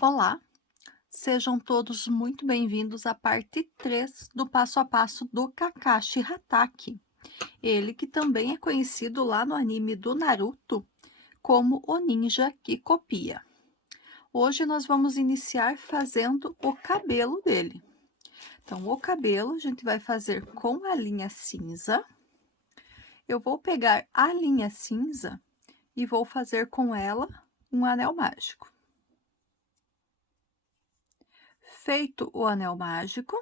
Olá, sejam todos muito bem-vindos à parte 3 do passo a passo do Kakashi Hatake. Ele que também é conhecido lá no anime do Naruto como o ninja que copia. Hoje nós vamos iniciar fazendo o cabelo dele. Então, o cabelo a gente vai fazer com a linha cinza. Eu vou pegar a linha cinza e vou fazer com ela um anel mágico. Feito o anel mágico,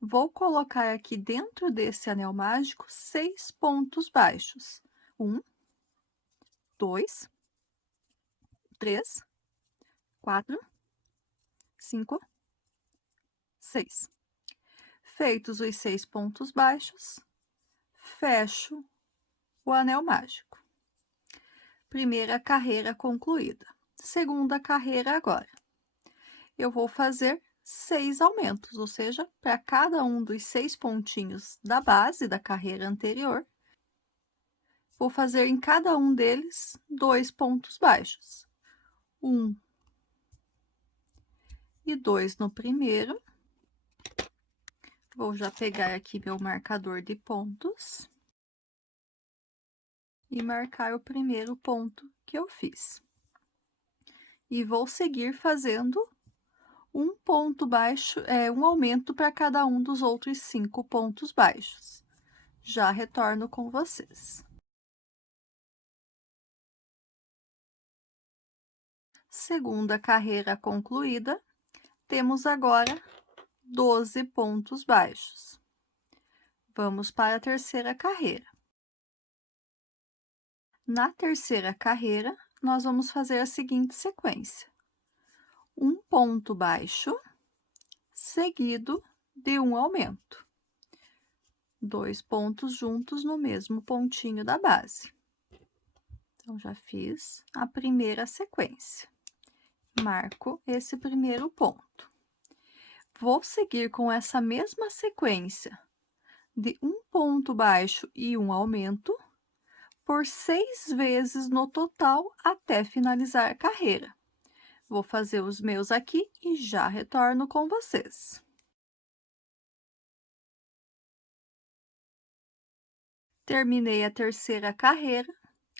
vou colocar aqui dentro desse anel mágico 6 pontos baixos. 1, 2, 3, 4, 5, 6. Feitos os 6 pontos baixos, fecho o anel mágico. Primeira carreira concluída. Segunda carreira agora. Eu vou fazer 6 aumentos, ou seja, para cada um dos 6 pontinhos da base da carreira anterior, vou fazer em cada um deles 2 pontos baixos. 1 e 2 no primeiro. Vou já pegar aqui meu marcador de pontos e marcar o primeiro ponto que eu fiz. E vou seguir fazendo um ponto baixo, um aumento para cada um dos outros 5 pontos baixos. Já retorno com vocês. Segunda carreira concluída, temos agora 12 pontos baixos. Vamos para a terceira carreira. Na terceira carreira, nós vamos fazer a seguinte sequência: um ponto baixo, seguido de um aumento. 2 pontos juntos no mesmo pontinho da base. Então, já fiz a primeira sequência. Marco esse primeiro ponto. Vou seguir com essa mesma sequência de um ponto baixo e um aumento por 6 vezes no total até finalizar a carreira. Vou fazer os meus aqui e já retorno com vocês. Terminei a terceira carreira,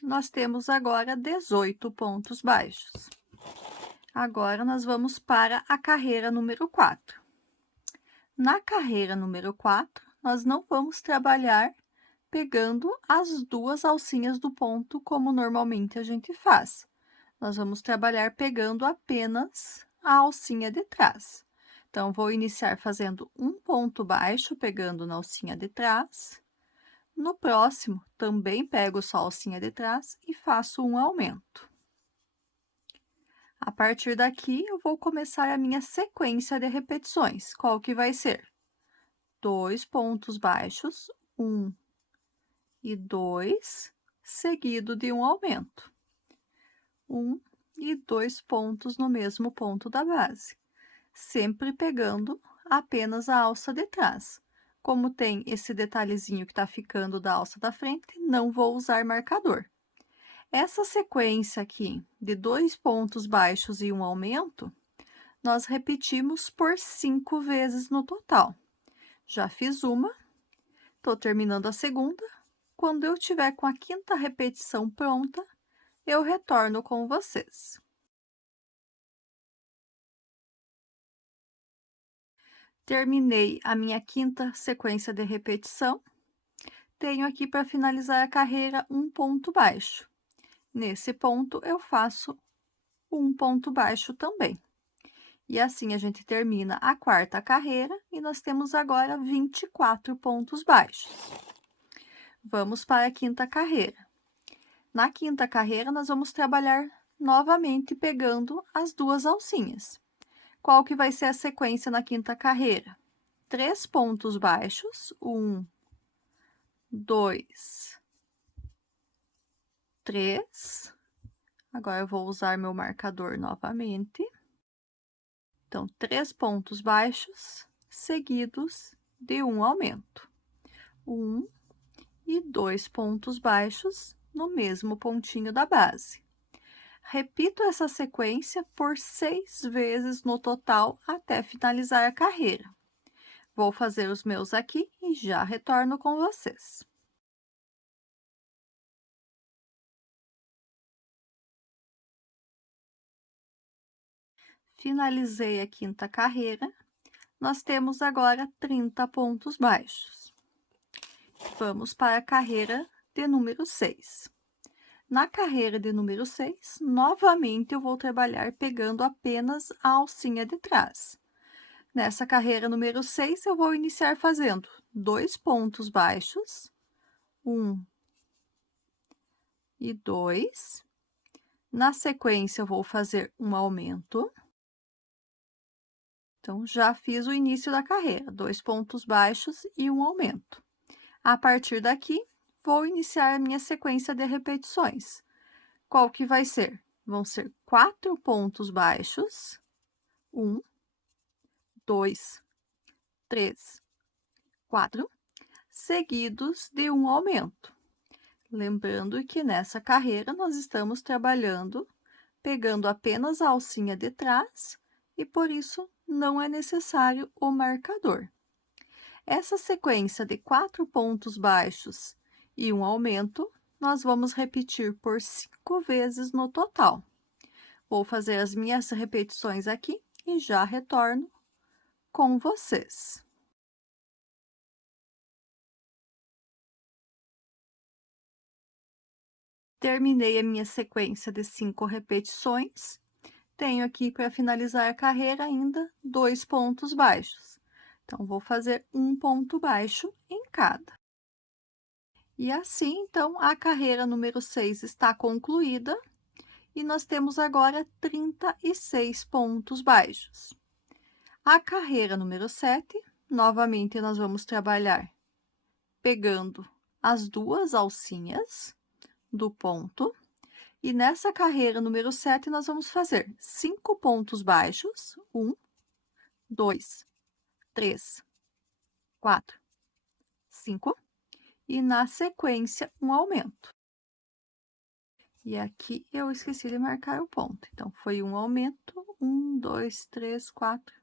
nós temos agora 18 pontos baixos. Agora, nós vamos para a carreira número 4. Na carreira número 4, nós não vamos trabalhar pegando as duas alcinhas do ponto como normalmente a gente faz. Nós vamos trabalhar pegando apenas a alcinha de trás. Então, vou iniciar fazendo um ponto baixo, pegando na alcinha de trás. No próximo, também pego só a alcinha de trás e faço um aumento. A partir daqui, eu vou começar a minha sequência de repetições. Qual que vai ser? 2 pontos baixos, 1 e 2, seguido de um aumento. 1 e 2 pontos no mesmo ponto da base, sempre pegando apenas a alça de trás. Como tem esse detalhezinho que tá ficando da alça da frente, não vou usar marcador. Essa sequência aqui de 2 pontos baixos e um aumento, nós repetimos por 5 vezes no total. Já fiz uma, tô terminando a segunda. Quando eu tiver com a quinta repetição pronta, eu retorno com vocês. Terminei a minha quinta sequência de repetição. Tenho aqui para finalizar a carreira um ponto baixo. Nesse ponto, eu faço um ponto baixo também. E assim a gente termina a quarta carreira e nós temos agora 24 pontos baixos. Vamos para a quinta carreira. Na quinta carreira, nós vamos trabalhar novamente pegando as duas alcinhas. Qual que vai ser a sequência na quinta carreira? 3 pontos baixos, 1, 2, 3. Agora, eu vou usar meu marcador novamente. Então, 3 pontos baixos, seguidos de um aumento. 1 e 2 pontos baixos no mesmo pontinho da base. Repito essa sequência por 6 vezes no total até finalizar a carreira. Vou fazer os meus aqui e já retorno com vocês. Finalizei a quinta carreira, nós temos agora 30 pontos baixos. Vamos para a carreira de número 6. Na carreira de número 6, novamente eu vou trabalhar pegando apenas a alcinha de trás. Nessa carreira número 6, eu vou iniciar fazendo 2 pontos baixos, 1 e 2. Na sequência, eu vou fazer um aumento. Então, já fiz o início da carreira, 2 pontos baixos e um aumento. A partir daqui, vou iniciar a minha sequência de repetições. Qual que vai ser? Vão ser 4 pontos baixos, 1, 2, 3, 4, seguidos de um aumento. Lembrando que nessa carreira nós estamos trabalhando pegando apenas a alcinha de trás e por isso não é necessário o marcador. Essa sequência de 4 pontos baixos e um aumento, nós vamos repetir por 5 vezes no total. Vou fazer as minhas repetições aqui e já retorno com vocês. Terminei a minha sequência de 5 repetições. Tenho aqui para finalizar a carreira ainda 2 pontos baixos. Então, vou fazer um ponto baixo em cada. E assim, então, a carreira número 6 está concluída e nós temos agora 36 pontos baixos. A carreira número 7, novamente nós vamos trabalhar pegando as duas alcinhas do ponto. E nessa carreira número 7, nós vamos fazer 5 pontos baixos, 1, 2, 3, 4, 5, e na sequência, um aumento. E aqui eu esqueci de marcar o ponto, então foi um aumento, 1, 2, 3, 4,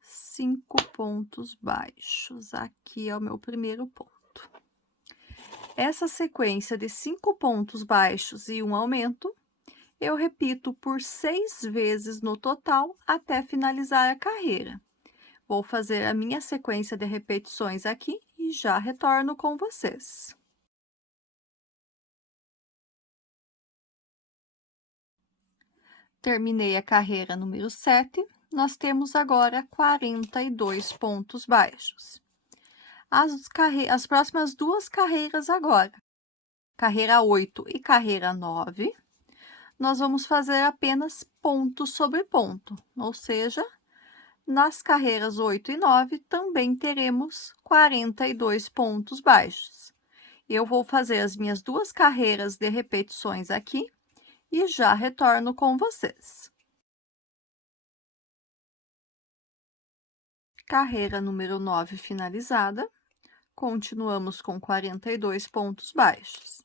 5 pontos baixos. Aqui é o meu primeiro ponto. Essa sequência de 5 pontos baixos e um aumento, eu repito por 6 vezes no total até finalizar a carreira. Vou fazer a minha sequência de repetições aqui e já retorno com vocês. Terminei a carreira número 7, nós temos agora 42 pontos baixos. As próximas duas carreiras agora, carreira 8 e carreira 9, nós vamos fazer apenas ponto sobre ponto, ou seja, nas carreiras 8 e 9 também teremos 42 pontos baixos. Eu vou fazer as minhas duas carreiras de repetições aqui e já retorno com vocês. Carreira número 9 finalizada, continuamos com 42 pontos baixos.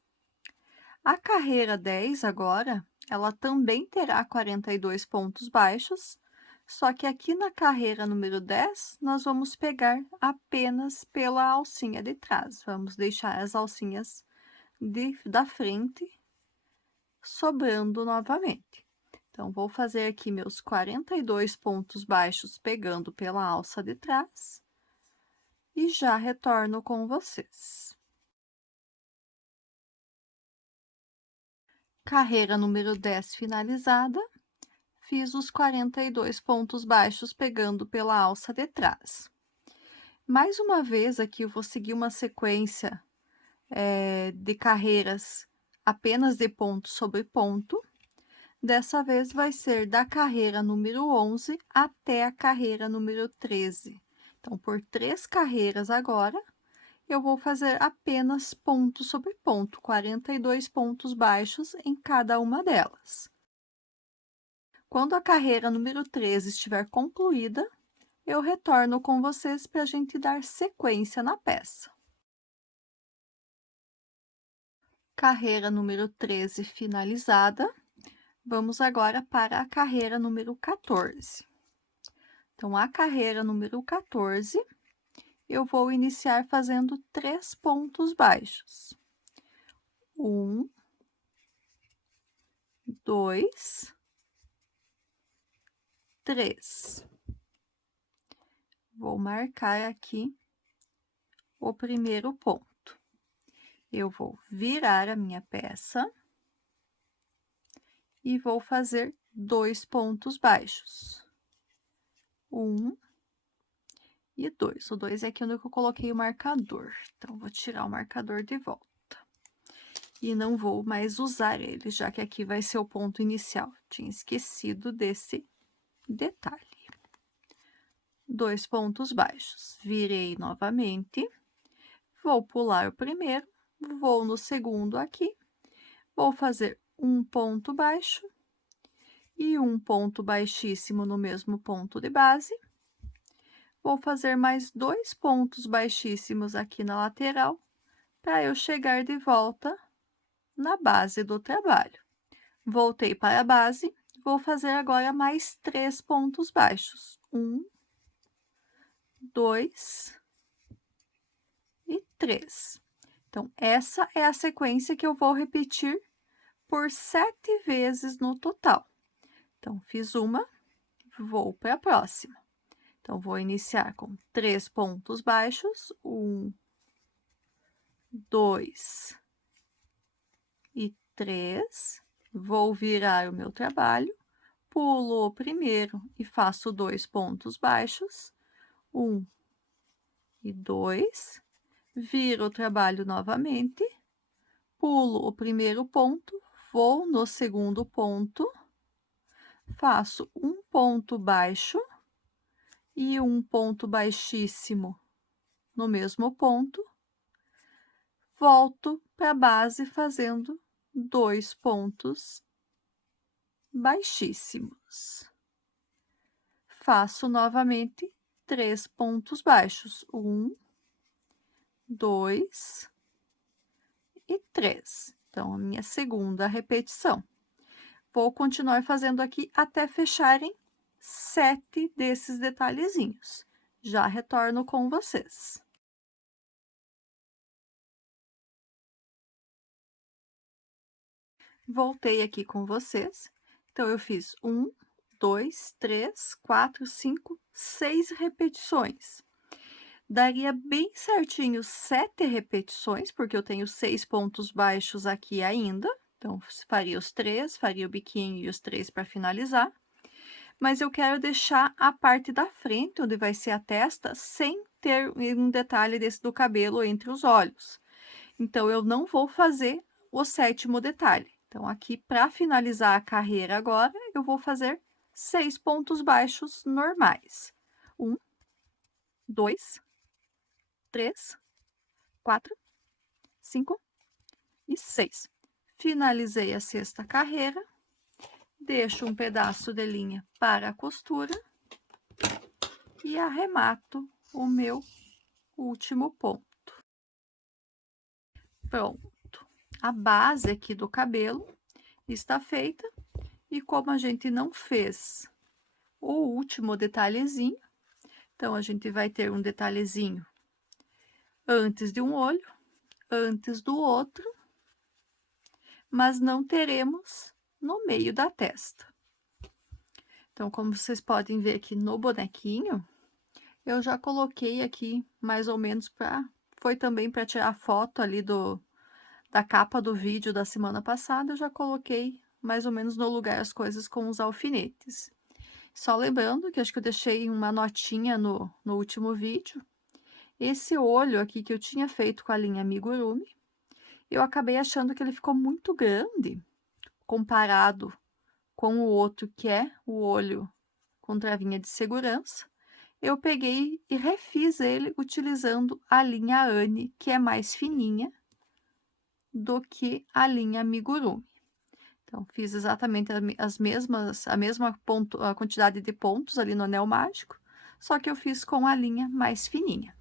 A carreira 10 agora, ela também terá 42 pontos baixos, só que aqui na carreira número 10, nós vamos pegar apenas pela alcinha de trás. Vamos deixar as alcinhas da frente sobrando novamente. Então, vou fazer aqui meus 42 pontos baixos pegando pela alça de trás e já retorno com vocês. Carreira número 10 finalizada, fiz os 42 pontos baixos pegando pela alça de trás. Mais uma vez aqui eu vou seguir uma sequência de carreiras apenas de ponto sobre ponto. Dessa vez vai ser da carreira número 11 até a carreira número 13. Então, por 3 carreiras agora, eu vou fazer apenas ponto sobre ponto, 42 pontos baixos em cada uma delas. Quando a carreira número 13 estiver concluída, eu retorno com vocês para a gente dar sequência na peça. Carreira número 13 finalizada. Vamos agora para a carreira número 14. Então, a carreira número 14, eu vou iniciar fazendo 3 pontos baixos. 1, 2, 3. Vou marcar aqui o primeiro ponto. Eu vou virar a minha peça e vou fazer 2 pontos baixos. 1 e 2. O 2 é aqui onde eu coloquei o marcador. Então, vou tirar o marcador de volta. E não vou mais usar ele, já que aqui vai ser o ponto inicial. Tinha esquecido desse detalhe. 2 pontos baixos. Virei novamente. Vou pular o primeiro, vou no segundo aqui. Vou fazer um ponto baixo e um ponto baixíssimo no mesmo ponto de base. Vou fazer mais 2 pontos baixíssimos aqui na lateral, para eu chegar de volta na base do trabalho. Voltei para a base, vou fazer agora mais 3 pontos baixos. 1, 2 e 3. Então, essa é a sequência que eu vou repetir por 7 vezes no total. Então, fiz uma, vou para a próxima. Então, vou iniciar com 3 pontos baixos, 1, 2 e 3. Vou virar o meu trabalho, pulo o primeiro e faço 2 pontos baixos, 1 e 2. Viro o trabalho novamente, pulo o primeiro ponto, vou no segundo ponto, faço um ponto baixo e um ponto baixíssimo no mesmo ponto, volto para a base fazendo 2 pontos baixíssimos. Faço novamente 3 pontos baixos, 1, 2 e 3. Então, a minha segunda repetição. Vou continuar fazendo aqui até fecharem 7 desses detalhezinhos. Já retorno com vocês. Voltei aqui com vocês. Então, eu fiz 1, 2, 3, 4, 5, 6 repetições. Daria bem certinho 7 repetições, porque eu tenho 6 pontos baixos aqui ainda. Então, faria os 3, faria o biquinho e os 3 para finalizar. Mas eu quero deixar a parte da frente, onde vai ser a testa, sem ter um detalhe desse do cabelo entre os olhos. Então, eu não vou fazer o 7º detalhe. Então, aqui, para finalizar a carreira agora, eu vou fazer 6 pontos baixos normais. 1, 2, 3, 4, 5 e 6. Finalizei a 6ª carreira, deixo um pedaço de linha para a costura e arremato o meu último ponto. Pronto. A base aqui do cabelo está feita e como a gente não fez o último detalhezinho, então a gente vai ter um detalhezinho antes de um olho, antes do outro, mas não teremos no meio da testa. Então, como vocês podem ver aqui no bonequinho, eu já coloquei aqui mais ou menos foi também para tirar foto ali da capa do vídeo da semana passada, eu já coloquei mais ou menos no lugar as coisas com os alfinetes. Só lembrando que acho que eu deixei uma notinha no último vídeo. Esse olho aqui que eu tinha feito com a linha Amigurumi, eu acabei achando que ele ficou muito grande comparado com o outro, que é o olho com travinha de segurança. Eu peguei e refiz ele utilizando a linha Anne, que é mais fininha do que a linha Amigurumi. Então, fiz exatamente a mesma a quantidade de pontos ali no anel mágico, só que eu fiz com a linha mais fininha.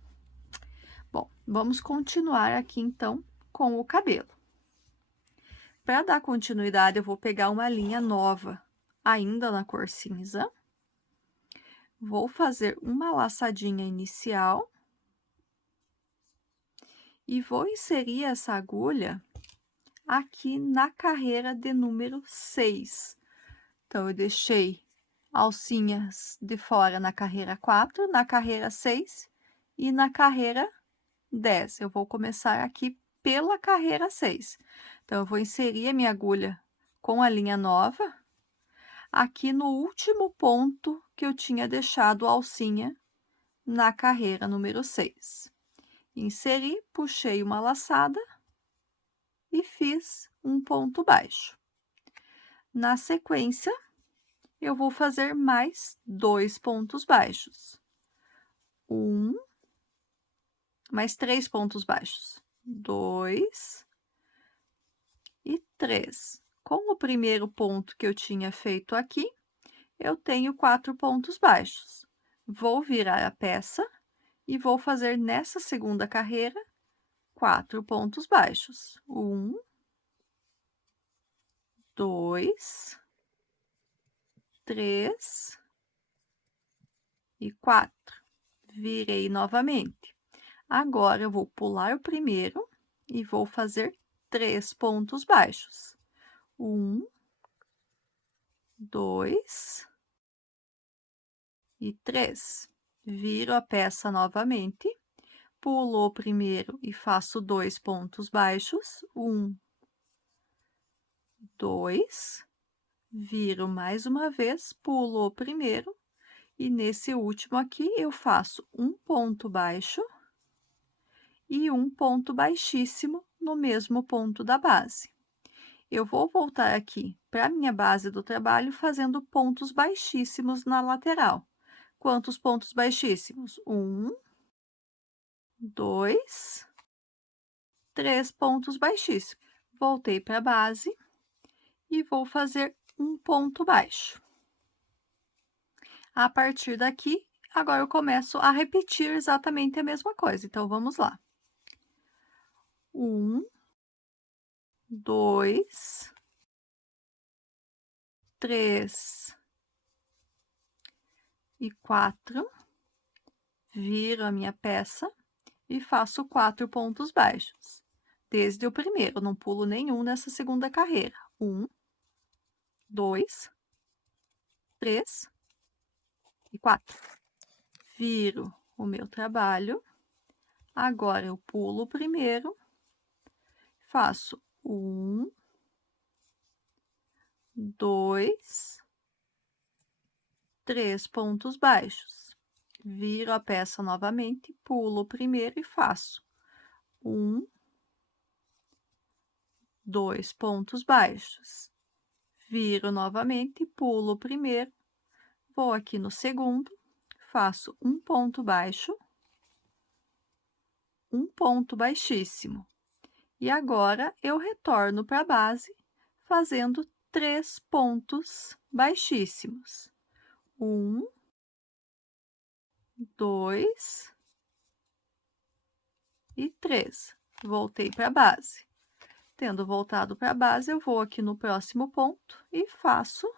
Bom, vamos continuar aqui então com o cabelo. Para dar continuidade, eu vou pegar uma linha nova, ainda na cor cinza. Vou fazer uma laçadinha inicial. E vou inserir essa agulha aqui na carreira de número 6. Então, eu deixei alcinhas de fora na carreira 4, na carreira 6 e na carreira 10. Eu vou começar aqui pela carreira 6. Então, eu vou inserir a minha agulha com a linha nova aqui no último ponto que eu tinha deixado a alcinha na carreira número 6. Inseri, puxei uma laçada e fiz um ponto baixo. Na sequência, eu vou fazer mais 2 pontos baixos. Mais 3 pontos baixos. 2 e 3. Com o primeiro ponto que eu tinha feito aqui, eu tenho 4 pontos baixos. Vou virar a peça e vou fazer nessa segunda carreira 4 pontos baixos. 2, 3 e 4. Virei novamente. Agora, eu vou pular o primeiro e vou fazer 3 pontos baixos. 2 e 3. Viro a peça novamente, pulo o primeiro e faço 2 pontos baixos. 2. Viro mais uma vez, pulo o primeiro e nesse último aqui eu faço um ponto baixo e um ponto baixíssimo no mesmo ponto da base. Eu vou voltar aqui para a minha base do trabalho fazendo pontos baixíssimos na lateral. Quantos pontos baixíssimos? 2, 3 pontos baixíssimos. Voltei para a base e vou fazer um ponto baixo. A partir daqui, agora eu começo a repetir exatamente a mesma coisa. Então, vamos lá. 2, 3 e 4. Viro a minha peça e faço 4 pontos baixos. Desde o primeiro, não pulo nenhum nessa segunda carreira. 2, 3 e 4. Viro o meu trabalho. Agora, eu pulo o primeiro, faço 2, 3 pontos baixos. Viro a peça novamente, pulo o primeiro e faço 2 pontos baixos. Viro novamente, pulo o primeiro, vou aqui no segundo, faço um ponto baixo, um ponto baixíssimo. E agora, eu retorno para a base, fazendo 3 pontos baixíssimos. 2 e 3. Voltei para a base. Tendo voltado para a base, eu vou aqui no próximo ponto e faço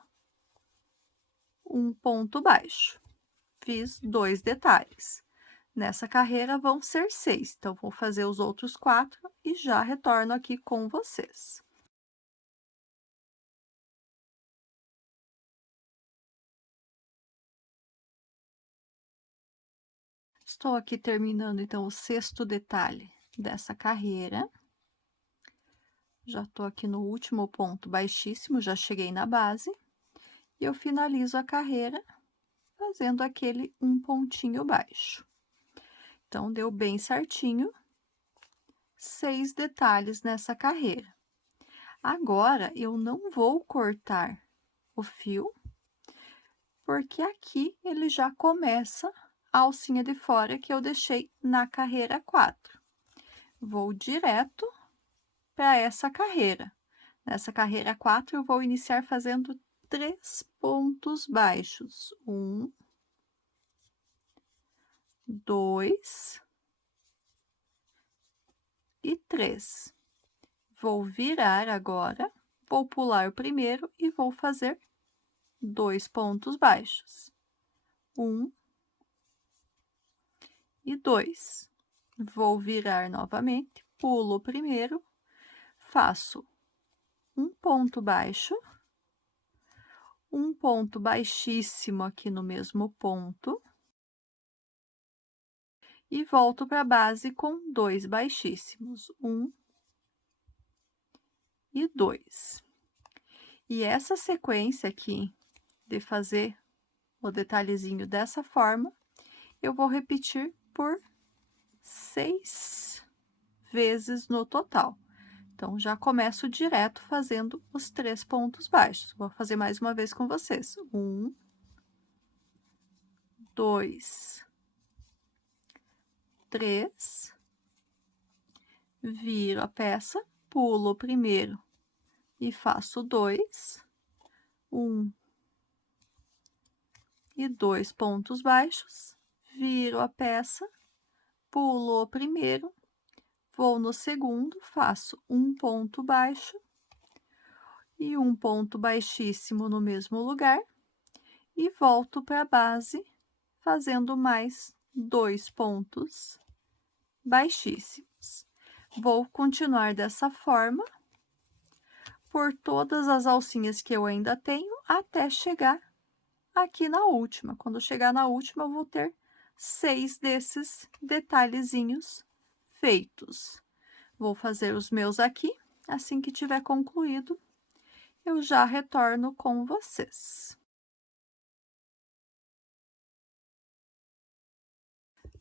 um ponto baixo. Fiz 2 detalhes. Nessa carreira vão ser 6, então vou fazer os outros 4 e já retorno aqui com vocês. Estou aqui terminando, então, o 6º detalhe dessa carreira. Já estou aqui no último ponto baixíssimo, já cheguei na base. E eu finalizo a carreira fazendo aquele um pontinho baixo. Então, deu bem certinho 6 detalhes nessa carreira. Agora, eu não vou cortar o fio, porque aqui ele já começa a alcinha de fora que eu deixei na carreira 4. Vou direto para essa carreira. Nessa carreira 4, eu vou iniciar fazendo 3 pontos baixos. 2 e 3. Vou virar agora Vou pular o primeiro e vou fazer 2 pontos baixos. 1 e 2. Vou virar novamente, pulo o primeiro, faço um ponto baixo, um ponto baixíssimo aqui no mesmo ponto, e volto para a base com 2 baixíssimos, 1 e 2. E essa sequência aqui de fazer o detalhezinho dessa forma, eu vou repetir por 6 vezes no total. Então, já começo direto fazendo os 3 pontos baixos. Vou fazer mais uma vez com vocês. 1, 2, 3. Viro a peça, pulo o primeiro e faço 2. 1 e 2 pontos baixos. Viro a peça, pulo o primeiro, vou no segundo, faço um ponto baixo e um ponto baixíssimo no mesmo lugar e volto para a base fazendo mais 2 pontos baixíssimos. Vou continuar dessa forma por todas as alcinhas que eu ainda tenho até chegar aqui na última. Quando chegar na última, eu vou ter 6 desses detalhezinhos feitos. Vou fazer os meus aqui, assim que tiver concluído, eu já retorno com vocês.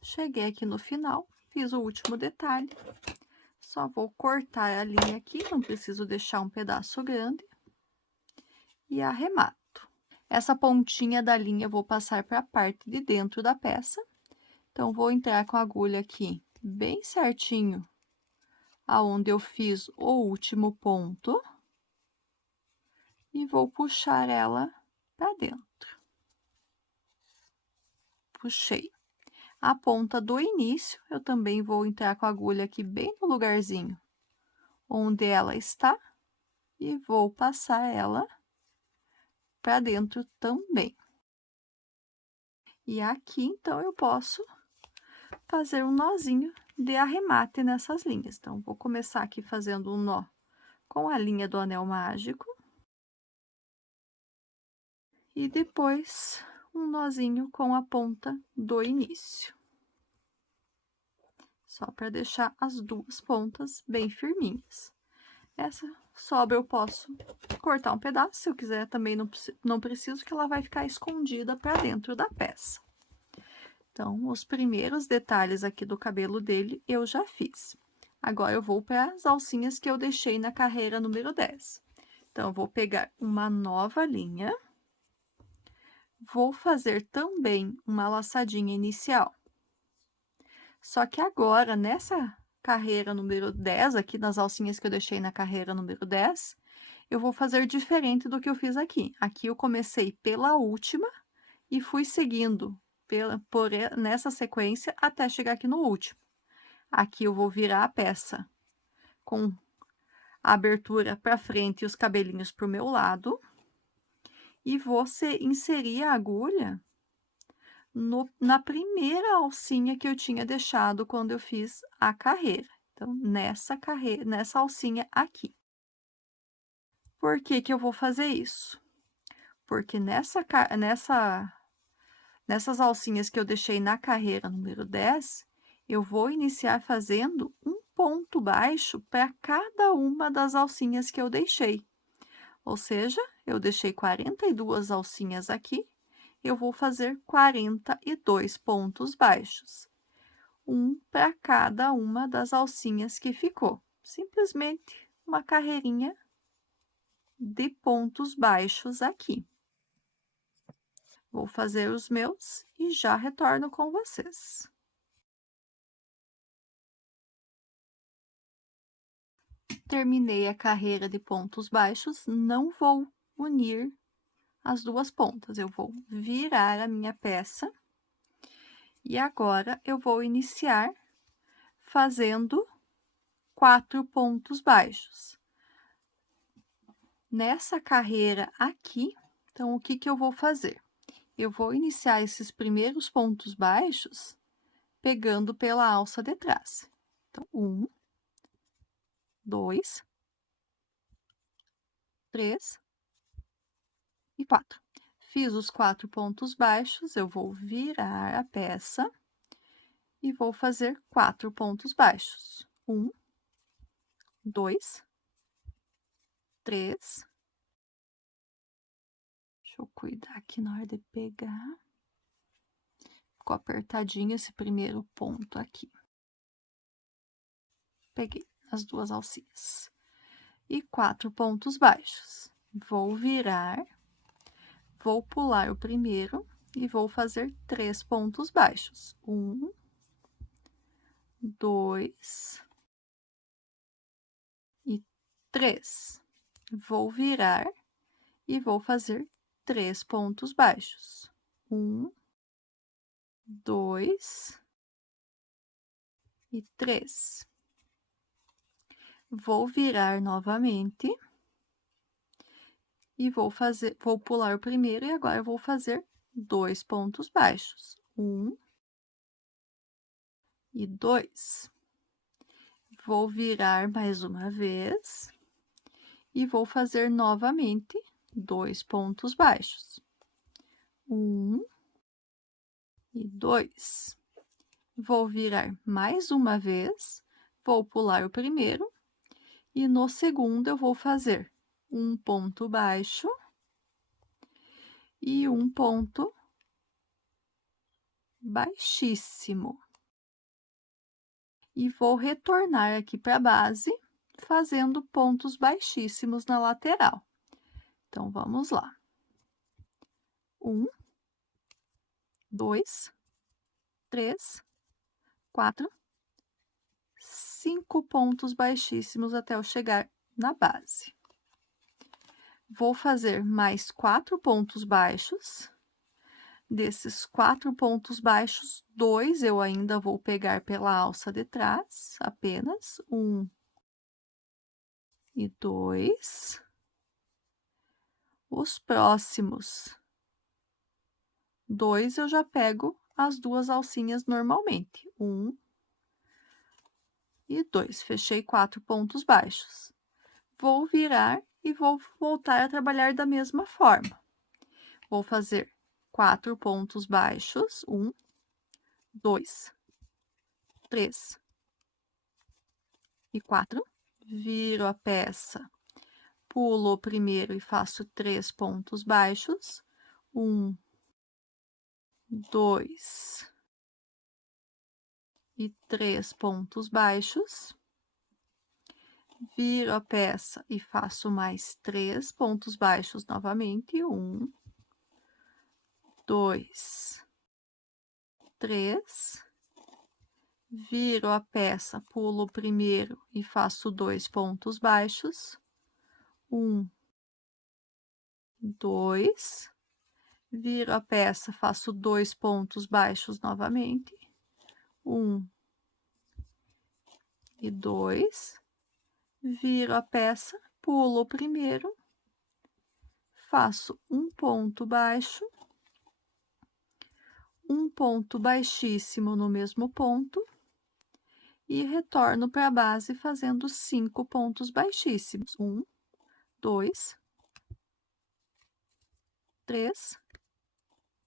Cheguei aqui no final, fiz o último detalhe, só vou cortar a linha aqui, não preciso deixar um pedaço grande, e arremato. Essa pontinha da linha eu vou passar para a parte de dentro da peça, então vou entrar com a agulha aqui bem certinho aonde eu fiz o último ponto e vou puxar ela para dentro. Puxei. A ponta do início, eu também vou entrar com a agulha aqui bem no lugarzinho onde ela está e vou passar ela para dentro também. E aqui, então, eu posso fazer um nozinho de arremate nessas linhas. Então, vou começar aqui fazendo um nó com a linha do anel mágico. E depois, um nozinho com a ponta do início. Só para deixar as duas pontas bem firminhas. Essa sobra eu posso cortar um pedaço, se eu quiser também não preciso, que ela vai ficar escondida para dentro da peça. Então, os primeiros detalhes aqui do cabelo dele eu já fiz. Agora, eu vou para as alcinhas que eu deixei na carreira número 10. Então, eu vou pegar uma nova linha. Vou fazer também uma laçadinha inicial. Só que agora, nessa carreira número 10, aqui nas alcinhas que eu deixei na carreira número 10, eu vou fazer diferente do que eu fiz aqui. Aqui eu comecei pela última e fui seguindo nessa sequência até chegar aqui no último. Aqui eu vou virar a peça com a abertura para frente e os cabelinhos para o meu lado. E vou inserir a agulha na primeira alcinha que eu tinha deixado quando eu fiz a carreira. Então, nessa alcinha aqui. Por que que eu vou fazer isso? Porque nessas alcinhas que eu deixei na carreira número 10, eu vou iniciar fazendo um ponto baixo para cada uma das alcinhas que eu deixei. Ou seja, eu deixei 42 alcinhas aqui, eu vou fazer 42 pontos baixos. Um para cada uma das alcinhas que ficou. Simplesmente uma carreirinha de pontos baixos aqui. Vou fazer os meus e já retorno com vocês. Terminei a carreira de pontos baixos, não vou unir as duas pontas, eu vou virar a minha peça. E agora, eu vou iniciar fazendo 4 pontos baixos. Nessa carreira aqui, então, o que que eu vou fazer? Eu vou iniciar esses primeiros pontos baixos pegando pela alça de trás. Então, 1, 2, 3 e 4. Fiz os 4 pontos baixos, eu vou virar a peça e vou fazer 4 pontos baixos. 1, 2, 3. Deixa eu cuidar aqui na hora de pegar. Ficou apertadinho esse primeiro ponto aqui. Peguei as 2 alcinhas. E 4 pontos baixos. Vou virar, vou pular o primeiro e vou fazer 3 pontos baixos. 1, 2 e 3. Vou virar e vou fazer 3 pontos baixos. 1, 2 e 3. Vou virar novamente e vou pular o primeiro e agora eu vou fazer 2 pontos baixos. 1 e 2. Vou virar mais uma vez e vou fazer novamente 2 pontos baixos. 1 e 2. Vou virar mais uma vez, vou pular o primeiro e no segundo eu vou fazer um ponto baixo e um ponto baixíssimo. E vou retornar aqui para a base, fazendo pontos baixíssimos na lateral. Então, vamos lá. 1, 2, 3, 4, 5 pontos baixíssimos até eu chegar na base. Vou fazer mais 4 pontos baixos. Desses 4 pontos baixos, 2 eu ainda vou pegar pela alça de trás, apenas 1 e 2. Os próximos 2 eu já pego as 2 alcinhas normalmente, 1 e 2. Fechei 4 pontos baixos. Vou virar e vou voltar a trabalhar da mesma forma. Vou fazer 4 pontos baixos, 1, 2, 3 e 4. Viro a peça, pulo o primeiro e faço 3 pontos baixos, 1, 2 e 3 pontos baixos. Viro a peça e faço mais 3 pontos baixos novamente, 1, 2, 3. Viro a peça, pulo o primeiro e faço 2 pontos baixos, 1, 2. Viro a peça, faço 2 pontos baixos novamente, 1 e 2. Viro a peça, pulo o primeiro, faço um ponto baixo, um ponto baixíssimo no mesmo ponto e retorno para a base fazendo 5 pontos baixíssimos. 1, 2, 3,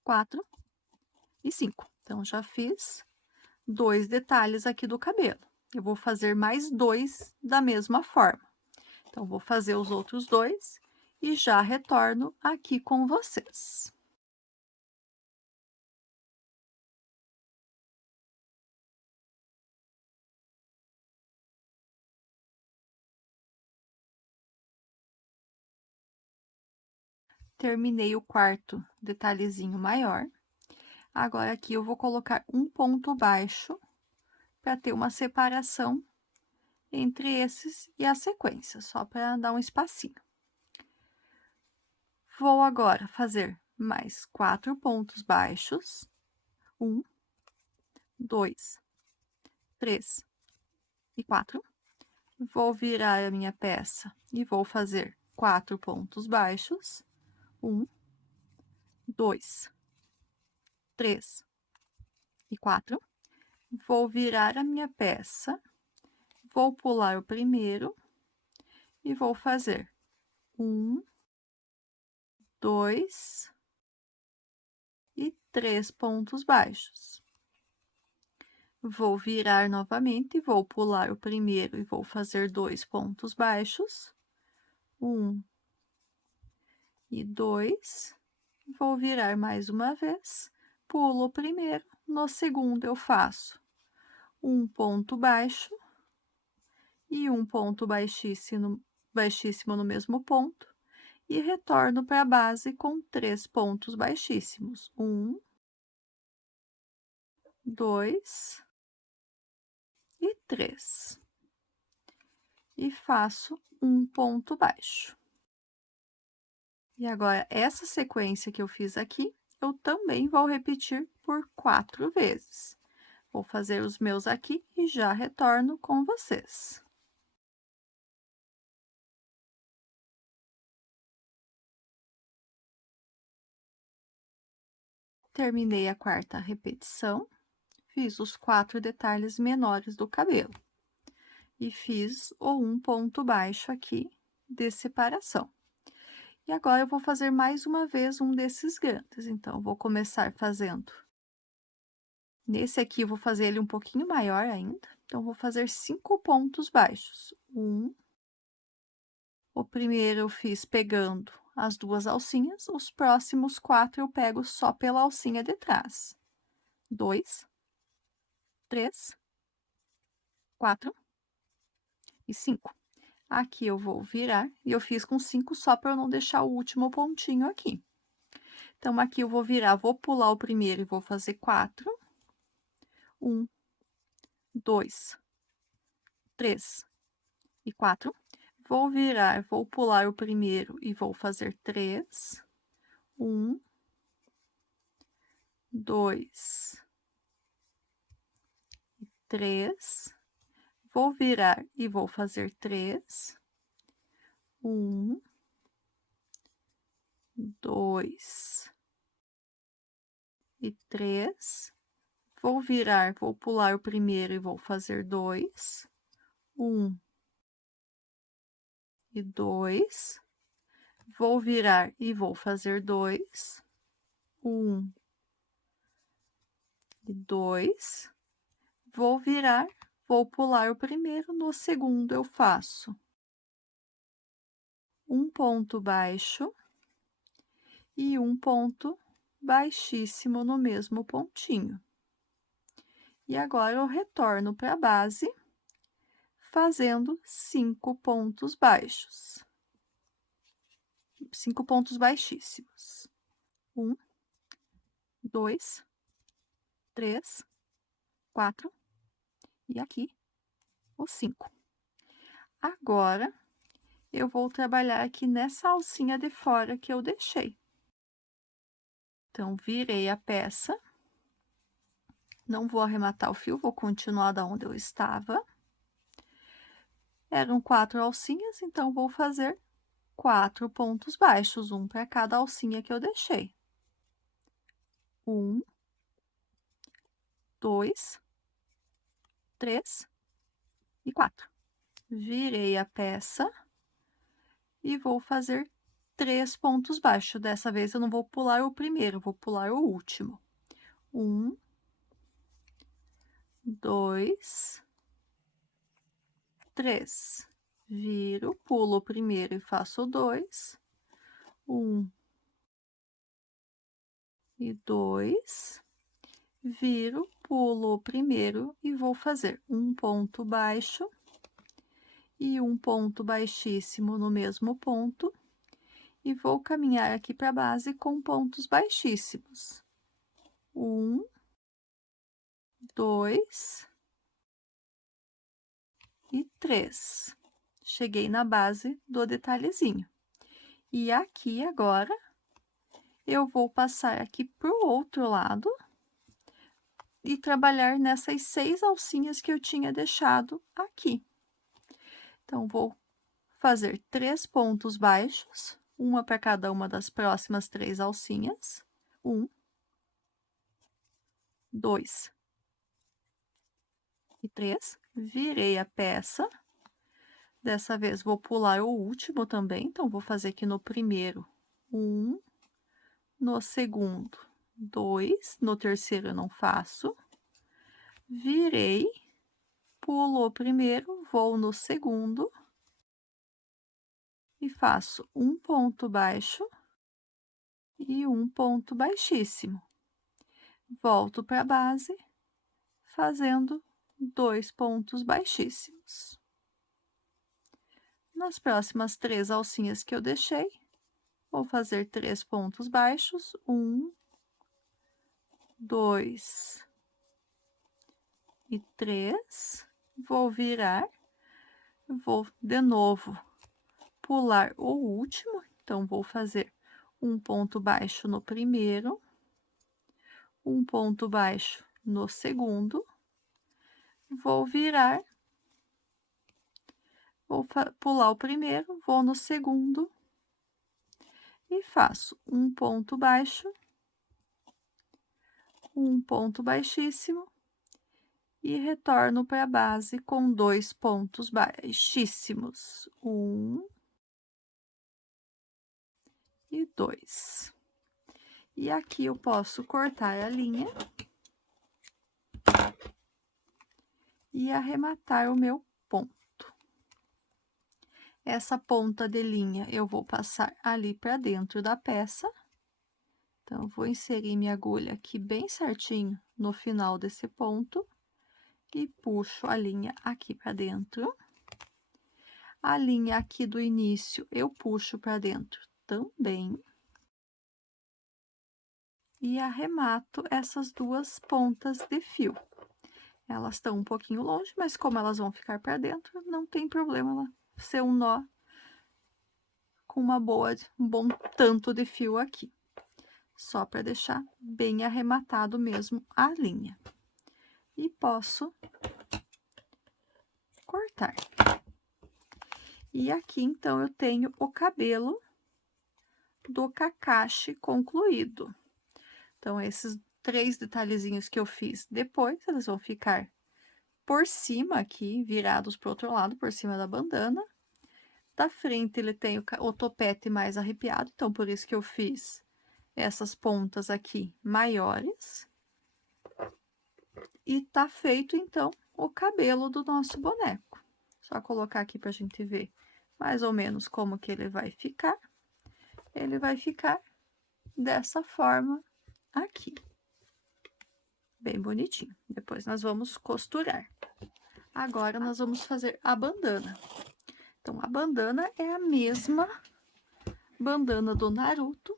4 e 5. Então, já fiz 2 detalhes aqui do cabelo. Eu vou fazer mais 2 da mesma forma. Então, vou fazer os outros 2 e já retorno aqui com vocês. Terminei o quarto detalhezinho maior. Agora, aqui eu vou colocar um ponto baixo para ter uma separação entre esses e a sequência, só para dar um espacinho. Vou agora fazer mais 4 pontos baixos. 1, 2, 3 e 4. Vou virar a minha peça e vou fazer 4 pontos baixos, 1, 2, 3 e 4. Vou virar a minha peça, vou pular o primeiro e vou fazer 1, 2 e 3 pontos baixos. Vou virar novamente, vou pular o primeiro e vou fazer 2 pontos baixos, 1 e 2. Vou virar mais uma vez, pulo o primeiro, no segundo eu faço um ponto baixo e um ponto baixíssimo no mesmo ponto, e retorno para a base com 3 pontos baixíssimos, 1, 2 e 3. E faço um ponto baixo. E agora, essa sequência que eu fiz aqui, eu também vou repetir por 4 vezes. Vou fazer os meus aqui e já retorno com vocês. Terminei a quarta repetição, fiz os 4 detalhes menores do cabelo. E fiz o um ponto baixo aqui de separação. E agora eu vou fazer mais uma vez um desses grandes, então eu vou começar fazendo. Nesse aqui eu vou fazer ele um pouquinho maior ainda, então vou fazer 5 pontos baixos. O primeiro eu fiz pegando as 2 alcinhas, os próximos 4 eu pego só pela alcinha de trás. 2, 3, 4 e 5. Aqui eu vou virar, e eu fiz com 5 só para eu não deixar o último pontinho aqui. Então, aqui eu vou virar, vou pular o primeiro e vou fazer 4. 1, 2, 3 e 4. Vou virar, vou pular o primeiro e vou fazer 3. 1, 2 e 3. Vou virar e vou fazer 3. 1, 2 e 3. Vou virar, vou pular o primeiro e vou fazer 2. 1 e 2. Vou virar e vou fazer 2. 1 e 2. Vou virar, vou pular o primeiro, no segundo eu faço um ponto baixo e um ponto baixíssimo no mesmo pontinho. E agora eu retorno para a base, fazendo 5 pontos baixos. 5 pontos baixíssimos. 1, 2, 3, 4 e aqui o 5. Agora, eu vou trabalhar aqui nessa alcinha de fora que eu deixei. Então, virei a peça. Não vou arrematar o fio, vou continuar da onde eu estava. Eram 4 alcinhas, então vou fazer 4 pontos baixos, um para cada alcinha que eu deixei. 1, 2, 3 e 4. Virei a peça e vou fazer 3 pontos baixos. Dessa vez eu não vou pular o primeiro, vou pular o último. 1, 2, 3. Viro, pulo o primeiro e faço 2. 1 e 2. Viro, pulo o primeiro e vou fazer um ponto baixo e um ponto baixíssimo no mesmo ponto, e vou caminhar aqui para a base com pontos baixíssimos. 1, 2 e 3. Cheguei na base do detalhezinho. E aqui agora, eu vou passar aqui pro outro lado e trabalhar nessas 6 alcinhas que eu tinha deixado aqui. Então, vou fazer 3 pontos baixos, uma para cada uma das próximas 3 alcinhas. 1, 2 e 3. Virei a peça. Dessa vez vou pular o último também, então vou fazer aqui no primeiro 1, no segundo 2, no terceiro eu não faço. Virei, pulo o primeiro, vou no segundo e faço um ponto baixo e um ponto baixíssimo. Volto para a base, fazendo 2 pontos baixíssimos. Nas próximas 3 alcinhas que eu deixei, vou fazer 3 pontos baixos, 1, 2 e 3. Vou virar, vou de novo pular o último, então vou fazer um ponto baixo no primeiro, um ponto baixo no segundo, vou virar, vou pular o primeiro, vou no segundo e faço um ponto baixo, um ponto baixíssimo e retorno para a base com 2 pontos baixíssimos, 1 e 2. E aqui eu posso cortar a linha e arrematar o meu ponto. Essa ponta de linha eu vou passar ali para dentro da peça. Então, eu vou inserir minha agulha aqui bem certinho no final desse ponto e puxo a linha aqui para dentro. A linha aqui do início eu puxo para dentro também. E arremato essas 2 pontas de fio. Elas estão um pouquinho longe, mas como elas vão ficar para dentro, não tem problema ela ser um nó com um bom tanto de fio aqui. Só para deixar bem arrematado mesmo a linha. E posso cortar. E aqui, então, eu tenho o cabelo do Kakashi concluído. Então, esses 3 detalhezinhos que eu fiz depois, eles vão ficar por cima aqui, virados para o outro lado, por cima da bandana. Da frente, ele tem o topete mais arrepiado, então, por isso que eu fiz essas pontas aqui maiores. E tá feito, então, o cabelo do nosso boneco. Só colocar aqui pra gente ver mais ou menos como que ele vai ficar. Ele vai ficar dessa forma aqui. Bem bonitinho. Depois nós vamos costurar. Agora nós vamos fazer a bandana. Então, a bandana é a mesma bandana do Naruto,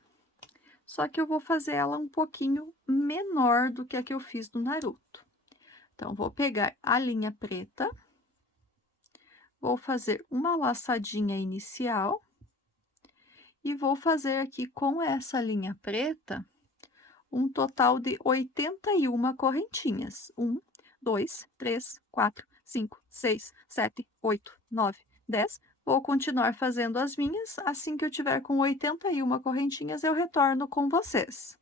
só que eu vou fazer ela um pouquinho menor do que a que eu fiz do Naruto. Então, vou pegar a linha preta, vou fazer uma laçadinha inicial e vou fazer aqui com essa linha preta um total de 81 correntinhas. 1, 2, 3, 4, 5, 6, 7, 8, 9, 10. Vou continuar fazendo as minhas. Assim que eu tiver com 81 correntinhas, eu retorno com vocês.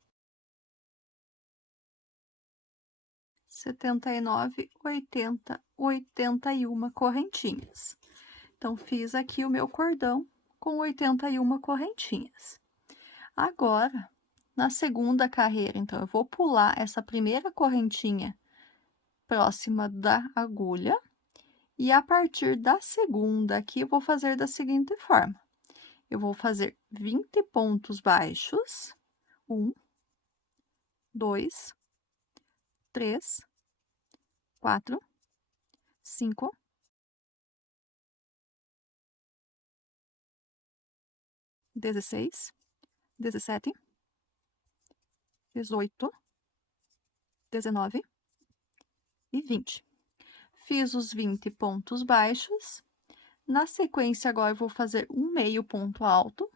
79, 80, 81 correntinhas. Então, fiz aqui o meu cordão com 81 correntinhas. Agora, na segunda carreira, então, eu vou pular essa primeira correntinha próxima da agulha. E a partir da segunda aqui, eu vou fazer da seguinte forma. Eu vou fazer 20 pontos baixos. 1, 2, 3, 4, 5, 16, 17, 18, 19 e 20. Fiz os 20 pontos baixos. Na sequência, agora eu vou fazer um meio ponto alto.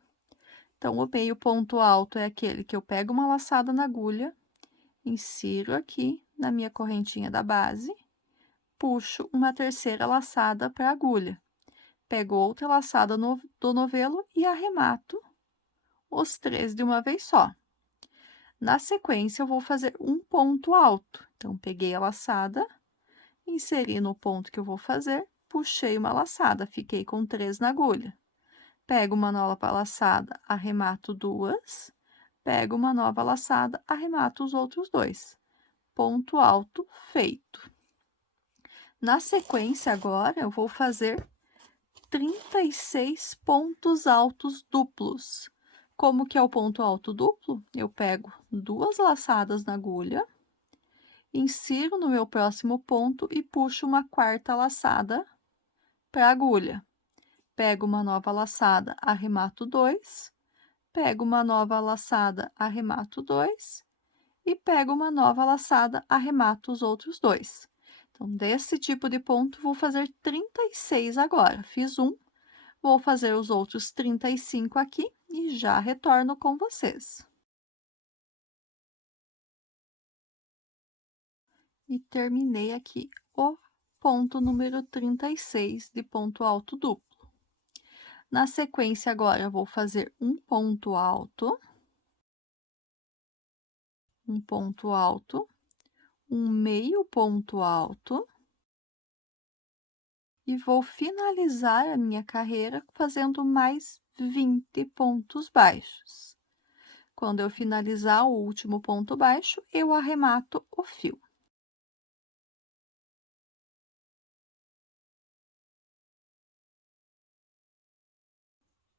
Então, o meio ponto alto é aquele que eu pego uma laçada na agulha, insiro aqui na minha correntinha da base, puxo uma terceira laçada para a agulha. Pego outra laçada do novelo e arremato os 3 de uma vez só. Na sequência, eu vou fazer um ponto alto. Então, peguei a laçada, inseri no ponto que eu vou fazer, puxei uma laçada, fiquei com 3 na agulha. Pego uma nova laçada, arremato 2, pego uma nova laçada, arremato os outros 2. Ponto alto feito. Na sequência, agora, eu vou fazer 36 pontos altos duplos. Como que é o ponto alto duplo? Eu pego 2 laçadas na agulha, insiro no meu próximo ponto e puxo uma quarta laçada para a agulha. Pego uma nova laçada, arremato 2, pego uma nova laçada, arremato 2 e pego uma nova laçada, arremato os outros 2. Então, desse tipo de ponto, vou fazer 36 agora. Fiz um, vou fazer os outros 35 aqui e já retorno com vocês. E terminei aqui o ponto número 36 de ponto alto duplo. Na sequência, agora, eu vou fazer um ponto alto, um meio ponto alto, e vou finalizar a minha carreira fazendo mais 20 pontos baixos. Quando eu finalizar o último ponto baixo, eu arremato o fio.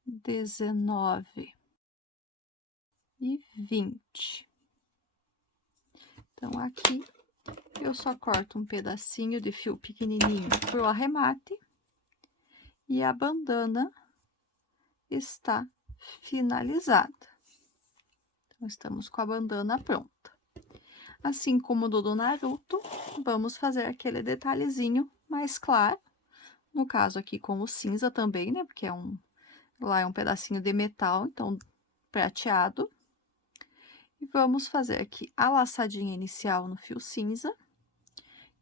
Dezenove e 20. Então, aqui eu só corto um pedacinho de fio pequenininho pro arremate e a bandana está finalizada. Então, estamos com a bandana pronta. Assim como do Naruto, vamos fazer aquele detalhezinho mais claro. No caso aqui com o cinza também, né? Porque lá é um pedacinho de metal, então prateado. E vamos fazer aqui a laçadinha inicial no fio cinza.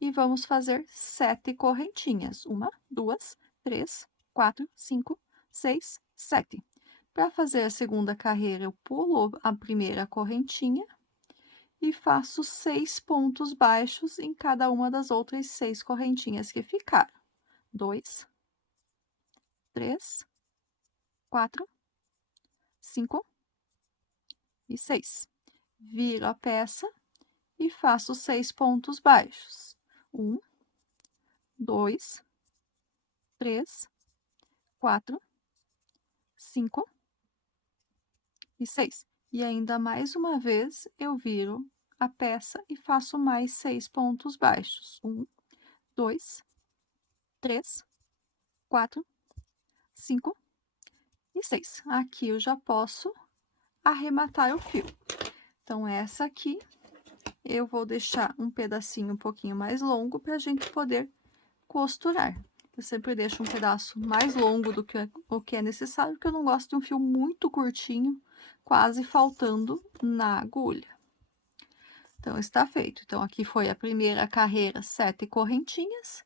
E vamos fazer 7 correntinhas. 1, 2, 3, 4, 5, 6, 7. Para fazer a segunda carreira, eu pulo a primeira correntinha e faço 6 pontos baixos em cada uma das outras 6 correntinhas que ficaram. 2, 3, 4, 5 e 6. Viro a peça e faço 6 pontos baixos. 1, 2, 3, 4, 5 e 6. E ainda mais uma vez, eu viro a peça e faço mais 6 pontos baixos. 1, 2, 3, 4, 5 e 6. Aqui eu já posso arrematar o fio. Então, essa aqui eu vou deixar um pedacinho um pouquinho mais longo para a gente poder costurar. Eu sempre deixo um pedaço mais longo do que o que é necessário, porque eu não gosto de um fio muito curtinho, quase faltando na agulha. Então, está feito. Então, aqui foi a primeira carreira, 7 correntinhas.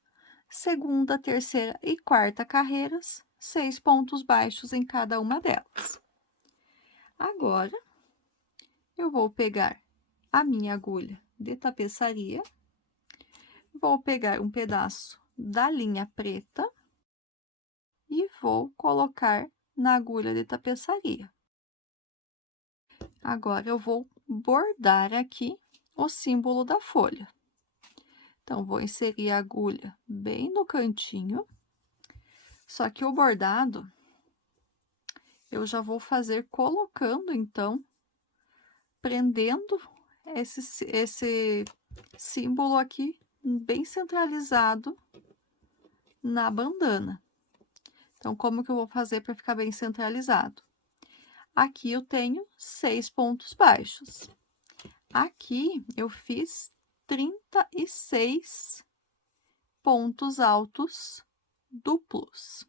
Segunda, terceira e quarta carreiras, 6 pontos baixos em cada uma delas. Agora, eu vou pegar a minha agulha de tapeçaria, vou pegar um pedaço da linha preta e vou colocar na agulha de tapeçaria. Agora, eu vou bordar aqui o símbolo da folha. Então, vou inserir a agulha bem no cantinho, só que o bordado eu já vou fazer colocando, então, prendendo esse símbolo aqui bem centralizado na bandana. Então, como que eu vou fazer para ficar bem centralizado? Aqui eu tenho 6 pontos baixos. Aqui eu fiz 36 pontos altos duplos.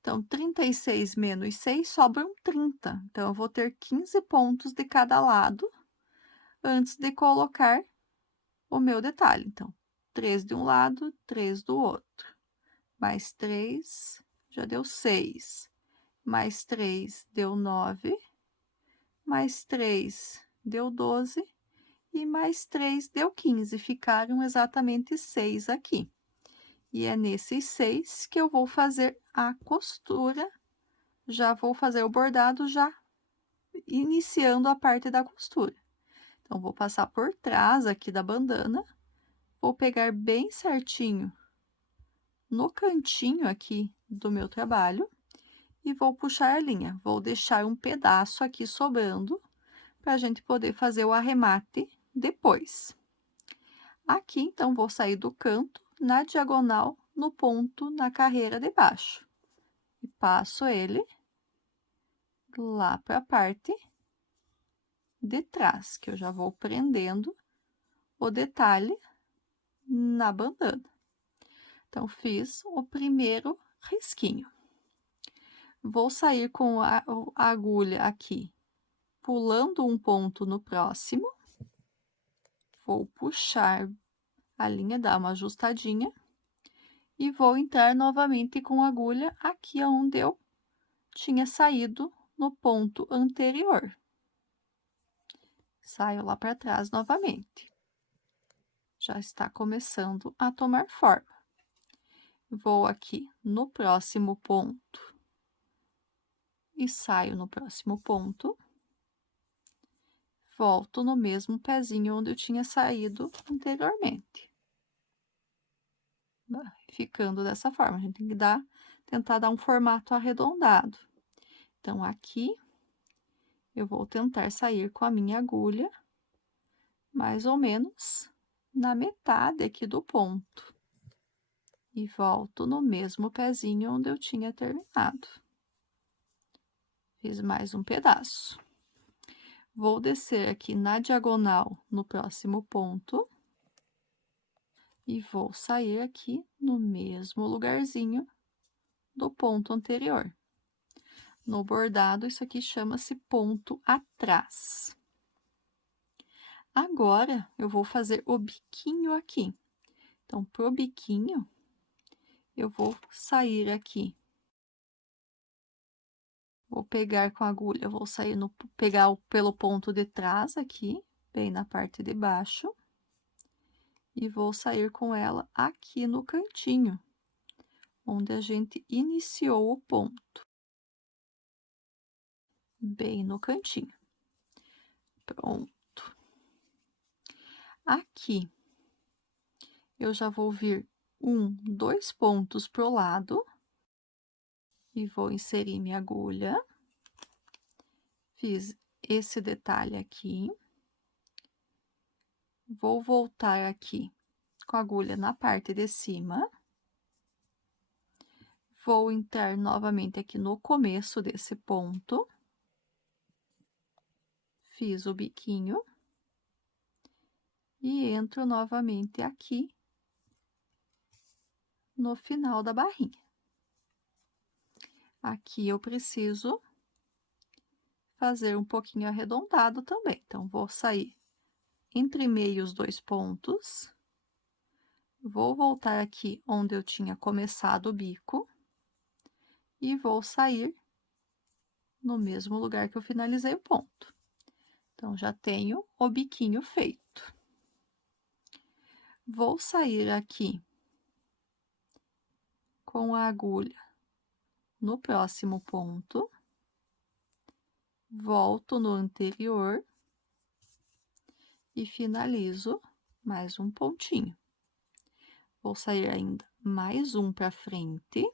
Então, 36 menos 6 sobram 30. Então, eu vou ter 15 pontos de cada lado antes de colocar o meu detalhe. Então, 3 de um lado, 3 do outro. Mais 3, já deu 6, mais 3 deu 9, mais 3 deu 12 e mais 3 deu 15, ficaram exatamente 6 aqui. E é nesses 6 que eu vou fazer a costura, já vou fazer o bordado já iniciando a parte da costura. Então, vou passar por trás aqui da bandana, vou pegar bem certinho no cantinho aqui do meu trabalho e vou puxar a linha. Vou deixar um pedaço aqui sobrando para a gente poder fazer o arremate depois. Aqui, então, vou sair do canto, na diagonal, no ponto, na carreira de baixo. E passo ele lá para a parte de trás, que eu já vou prendendo o detalhe na bandana. Então, fiz o primeiro risquinho. Vou sair com a agulha aqui, pulando um ponto no próximo. Vou puxar a linha, dar uma ajustadinha. E vou entrar novamente com a agulha aqui onde eu tinha saído no ponto anterior. Saio lá para trás novamente. Já está começando a tomar forma. Vou aqui no próximo ponto e saio no próximo ponto. Volto no mesmo pezinho onde eu tinha saído anteriormente. Ficando dessa forma, a gente tem que tentar dar um formato arredondado. Então, aqui, eu vou tentar sair com a minha agulha, mais ou menos na metade aqui do ponto. E volto no mesmo pezinho onde eu tinha terminado. Fiz mais um pedaço. Vou descer aqui na diagonal no próximo ponto. E vou sair aqui no mesmo lugarzinho do ponto anterior. No bordado, isso aqui chama-se ponto atrás. Agora, eu vou fazer o biquinho aqui. Então, pro biquinho, eu vou sair aqui. Vou pegar com a agulha, vou sair pegar pelo ponto de trás aqui, bem na parte de baixo. E vou sair com ela aqui no cantinho, onde a gente iniciou o ponto. Bem no cantinho. Pronto. Aqui, eu já vou vir 2 pontos pro lado. E vou inserir minha agulha. Fiz esse detalhe aqui. Vou voltar aqui com a agulha na parte de cima. Vou entrar novamente aqui no começo desse ponto. Fiz o biquinho. E entro novamente aqui no final da barrinha. Aqui eu preciso fazer um pouquinho arredondado também. Então, vou sair entre meio os 2 pontos. Vou voltar aqui onde eu tinha começado o bico. E vou sair no mesmo lugar que eu finalizei o ponto. Então, já tenho o biquinho feito. Vou sair aqui com a agulha no próximo ponto. Volto no anterior. E finalizo mais um pontinho. Vou sair ainda mais um para frente.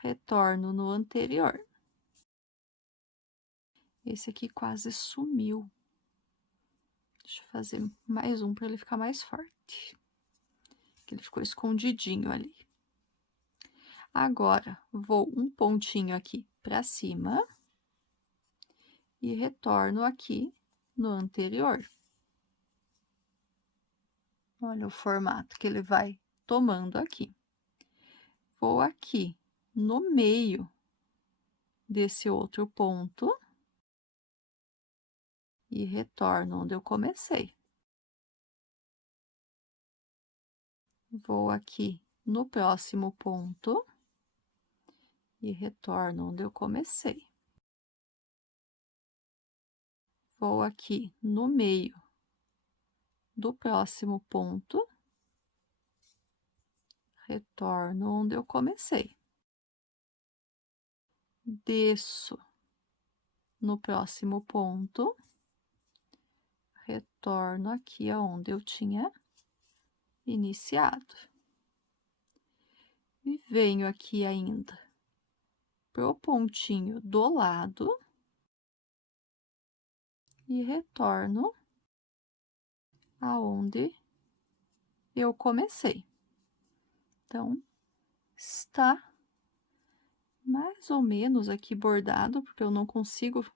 Retorno no anterior. Esse aqui quase sumiu. Deixa eu fazer mais um para ele ficar mais forte. Que ele ficou escondidinho ali. Agora, vou um pontinho aqui para cima. E retorno aqui no anterior. Olha o formato que ele vai tomando aqui. Vou aqui no meio desse outro ponto. E retorno onde eu comecei. Vou aqui no próximo ponto e retorno onde eu comecei. Vou aqui no meio do próximo ponto, retorno onde eu comecei. Desço no próximo ponto, retorno aqui aonde eu tinha iniciado. E venho aqui ainda pro pontinho do lado e retorno aonde eu comecei. Então, está mais ou menos aqui bordado, porque eu não consigo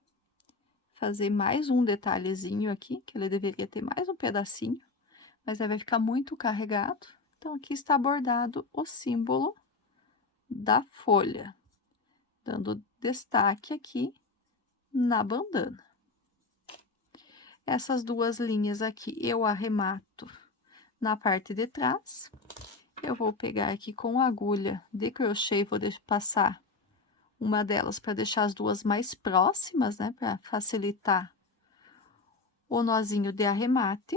fazer mais um detalhezinho aqui, que ele deveria ter mais um pedacinho, mas aí vai ficar muito carregado. Então, aqui está bordado o símbolo da folha, dando destaque aqui na bandana. Essas duas linhas aqui eu arremato na parte de trás. Eu vou pegar aqui com agulha de crochê e vou passar uma delas para deixar as duas mais próximas, né, para facilitar o nozinho de arremate.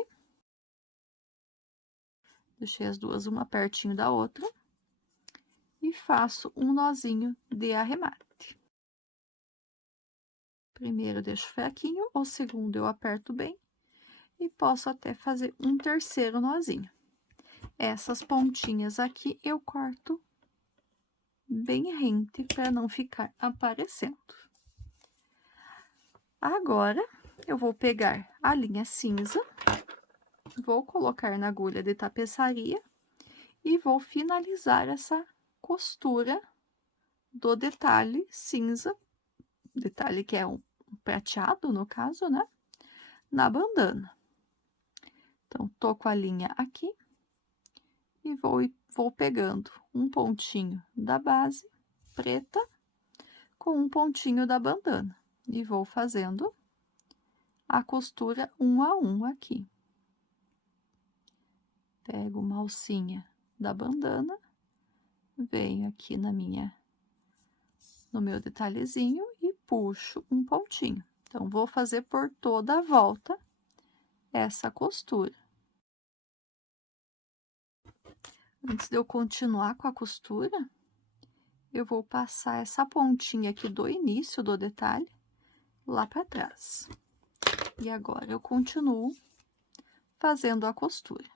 Deixei as duas uma pertinho da outra e faço um nozinho de arremate. Primeiro deixo fraquinho, o segundo eu aperto bem e posso até fazer um terceiro nozinho. Essas pontinhas aqui eu corto bem rente para não ficar aparecendo. Agora, eu vou pegar a linha cinza, vou colocar na agulha de tapeçaria e vou finalizar essa costura do detalhe cinza, detalhe que é um prateado, no caso, né? Na bandana. Então, tô com a linha aqui e vou pegando um pontinho da base preta com um pontinho da bandana e vou fazendo a costura um a um aqui. Pego uma alcinha da bandana, venho aqui no meu detalhezinho e puxo um pontinho. Então, vou fazer por toda a volta essa costura. Antes de eu continuar com a costura, eu vou passar essa pontinha aqui do início do detalhe lá para trás. E agora eu continuo fazendo a costura.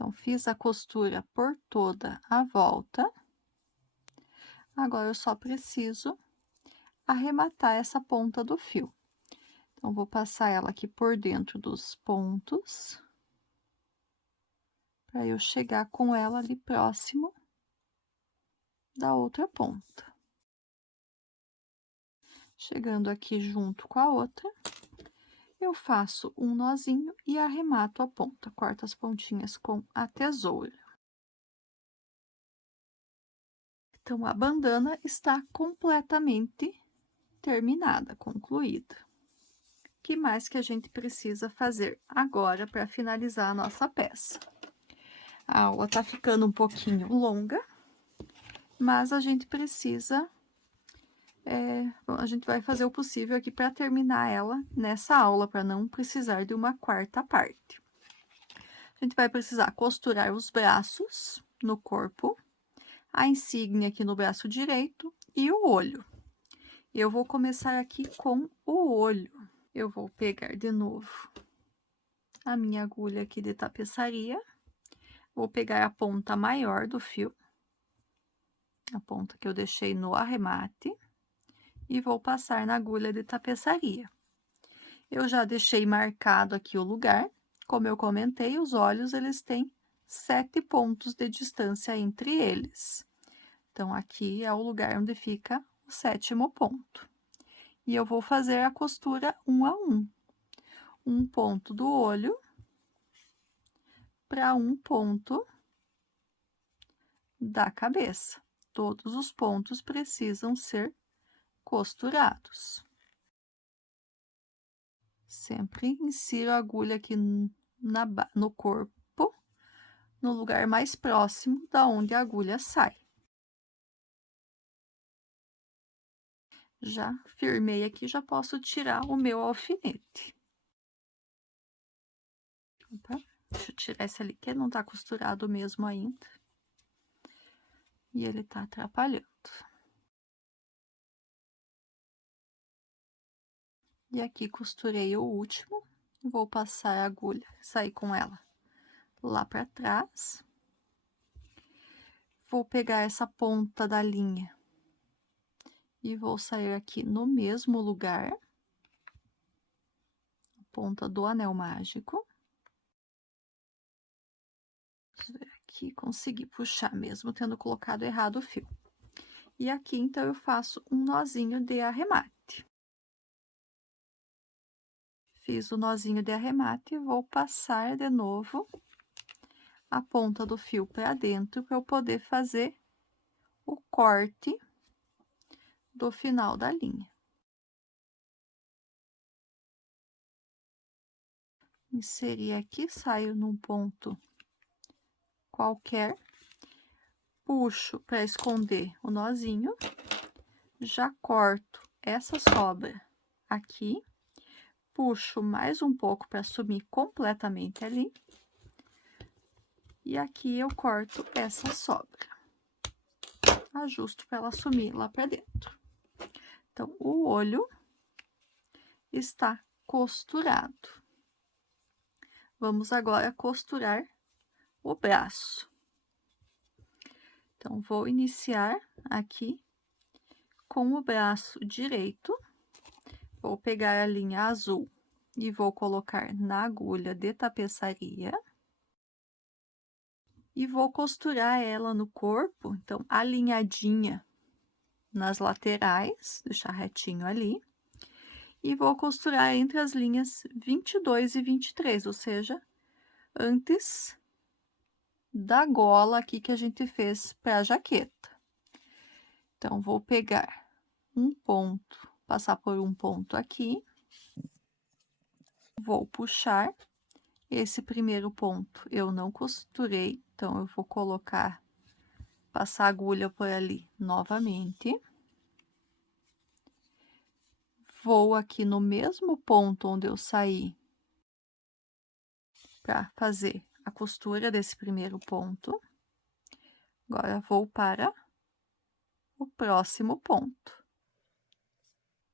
Então, fiz a costura por toda a volta. Agora, eu só preciso arrematar essa ponta do fio. Então, vou passar ela aqui por dentro dos pontos, para eu chegar com ela ali próximo da outra ponta. Chegando aqui junto com a outra, eu faço um nozinho e arremato a ponta, corto as pontinhas com a tesoura. Então, a bandana está completamente terminada, concluída. O que mais que a gente precisa fazer agora para finalizar a nossa peça? A aula tá ficando um pouquinho longa, mas a gente precisa... a gente vai fazer o possível aqui para terminar ela nessa aula, para não precisar de uma quarta parte. A gente vai precisar costurar os braços no corpo, a insígnia aqui no braço direito e o olho. Eu vou começar aqui com o olho. Eu vou pegar de novo a minha agulha aqui de tapeçaria, vou pegar a ponta maior do fio, a ponta que eu deixei no arremate, e vou passar na agulha de tapeçaria. Eu já deixei marcado aqui o lugar, como eu comentei, os olhos, eles têm 7 pontos de distância entre eles. Então, aqui é o lugar onde fica o 7º ponto. E eu vou fazer a costura um a um. Um ponto do olho para um ponto da cabeça. Todos os pontos precisam ser costurados. Sempre insiro a agulha aqui no corpo, no lugar mais próximo da onde a agulha sai. Já firmei aqui, já posso tirar o meu alfinete. Opa, deixa eu tirar esse ali, que não tá costurado mesmo ainda. E ele tá atrapalhando. E aqui costurei o último, vou passar a agulha, sair com ela lá para trás. Vou pegar essa ponta da linha e vou sair aqui no mesmo lugar, a ponta do anel mágico. Vamos ver aqui, consegui puxar mesmo tendo colocado errado o fio. E aqui, então, eu faço um nozinho de arremate. Fiz o nozinho de arremate e vou passar de novo a ponta do fio para dentro para eu poder fazer o corte do final da linha. Inserir aqui, saio num ponto qualquer, puxo para esconder o nozinho, já corto essa sobra aqui, puxo mais um pouco para sumir completamente ali, e aqui eu corto essa sobra, ajusto para ela sumir lá para dentro. Então, o olho está costurado. Vamos agora costurar o braço. Então, vou iniciar aqui com o braço direito. Vou pegar a linha azul e vou colocar na agulha de tapeçaria. E vou costurar ela no corpo, então, alinhadinha nas laterais, deixar retinho ali. E vou costurar entre as linhas 22 e 23, ou seja, antes da gola aqui que a gente fez para a jaqueta. Então, vou pegar um ponto, passar por um ponto aqui. Vou puxar. Esse primeiro ponto eu não costurei, então eu vou colocar, passar a agulha por ali novamente. Vou aqui no mesmo ponto onde eu saí para fazer a costura desse primeiro ponto. Agora, vou para o próximo ponto.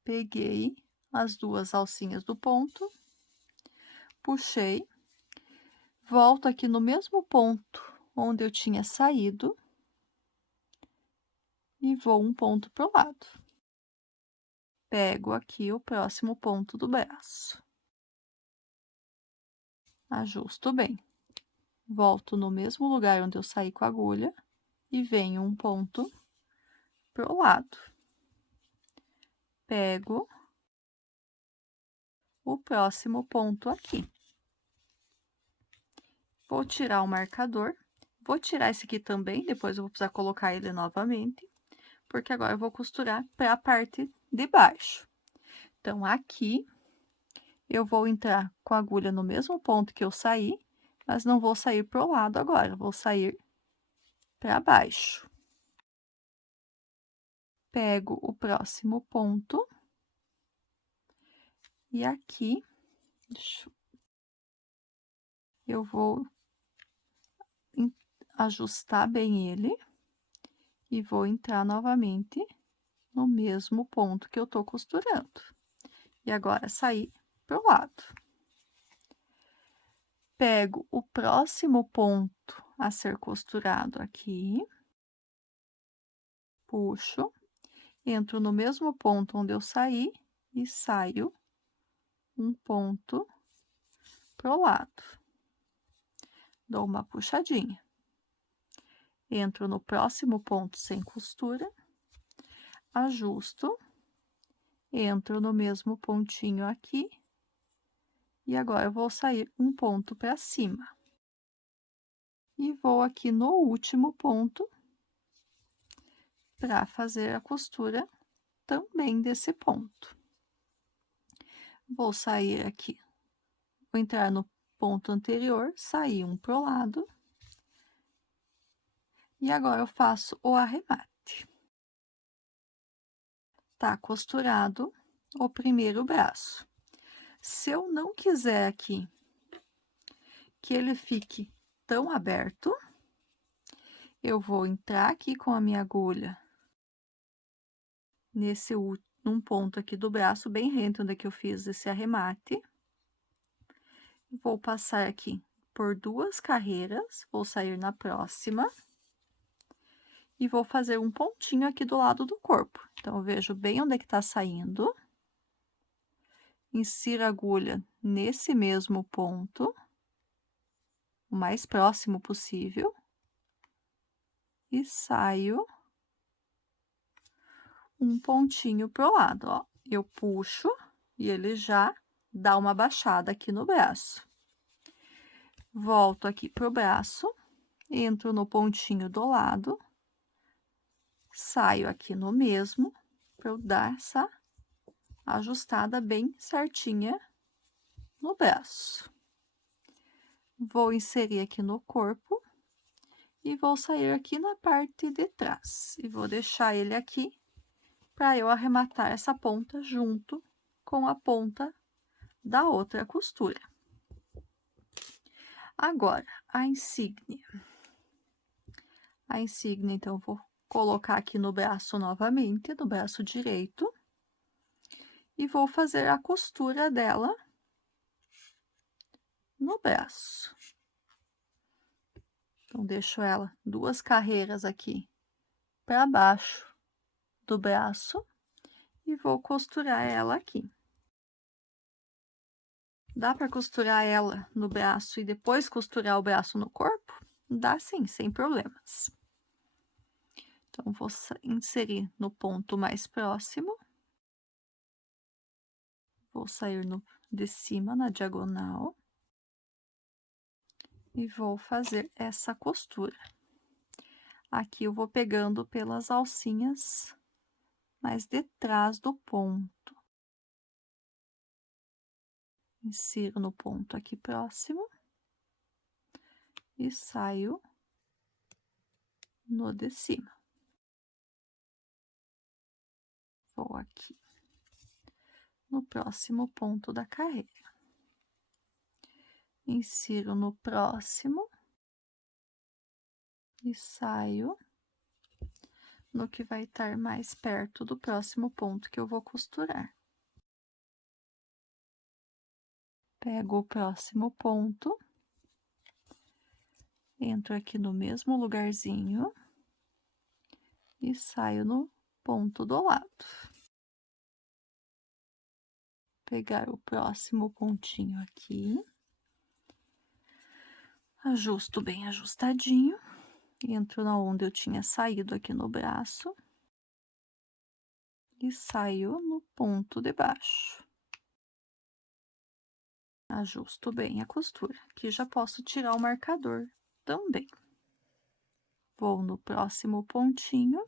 Peguei as duas alcinhas do ponto, puxei, volto aqui no mesmo ponto onde eu tinha saído e vou um ponto pro lado. Pego aqui o próximo ponto do braço. Ajusto bem. Volto no mesmo lugar onde eu saí com a agulha e venho um ponto pro lado. Pego o próximo ponto aqui. Vou tirar o marcador. Vou tirar esse aqui também, depois eu vou precisar colocar ele novamente, porque agora eu vou costurar para a parte de baixo. Então, aqui, eu vou entrar com a agulha no mesmo ponto que eu saí, mas não vou sair pro lado agora, vou sair para baixo. Pego o próximo ponto. E aqui, eu vou ajustar bem ele e vou entrar novamente no mesmo ponto que eu tô costurando. E agora, sair pro lado. Pego o próximo ponto a ser costurado aqui, puxo, entro no mesmo ponto onde eu saí e saio um ponto pro lado. Dou uma puxadinha. Entro no próximo ponto sem costura, ajusto, entro no mesmo pontinho aqui, e agora eu vou sair um ponto para cima. E vou aqui no último ponto para fazer a costura também desse ponto. Vou sair aqui, vou entrar no ponto anterior, sair um pro lado. E agora eu faço o arremate. Tá costurado o primeiro braço. Se eu não quiser aqui que ele fique tão aberto, eu vou entrar aqui com a minha agulha num ponto aqui do braço, bem rente onde é que eu fiz esse arremate. Vou passar aqui por 2 carreiras, vou sair na próxima. E vou fazer um pontinho aqui do lado do corpo. Então, eu vejo bem onde é que tá saindo. Insiro a agulha nesse mesmo ponto, o mais próximo possível. E saio um pontinho pro lado, ó. Eu puxo e ele já dá uma baixada aqui no braço. Volto aqui pro braço, entro no pontinho do lado, saio aqui no mesmo, para eu dar essa ajustada bem certinha no braço. Vou inserir aqui no corpo e vou sair aqui na parte de trás. E vou deixar ele aqui para eu arrematar essa ponta junto com a ponta da outra costura. Agora, a insígnia. A insígnia, então, eu vou colocar aqui no braço novamente, no braço direito. E vou fazer a costura dela no braço. Então, deixo ela 2 carreiras aqui para baixo do braço e vou costurar ela aqui. Dá para costurar ela no braço e depois costurar o braço no corpo? Dá sim, sem problemas. Então, vou inserir no ponto mais próximo. Vou sair de cima, na diagonal. E vou fazer essa costura. Aqui eu vou pegando pelas alcinhas mais de trás do ponto. Insiro no ponto aqui próximo. E saio no de cima. Vou aqui no próximo ponto da carreira. Insiro no próximo. E saio no que vai estar mais perto do próximo ponto que eu vou costurar. Pego o próximo ponto. Entro aqui no mesmo lugarzinho. E saio no ponto do lado. Pegar o próximo pontinho aqui. Ajusto bem ajustadinho. Entro na onde eu tinha saído aqui no braço. E saio no ponto de baixo. Ajusto bem a costura. Aqui já posso tirar o marcador também. Vou no próximo pontinho.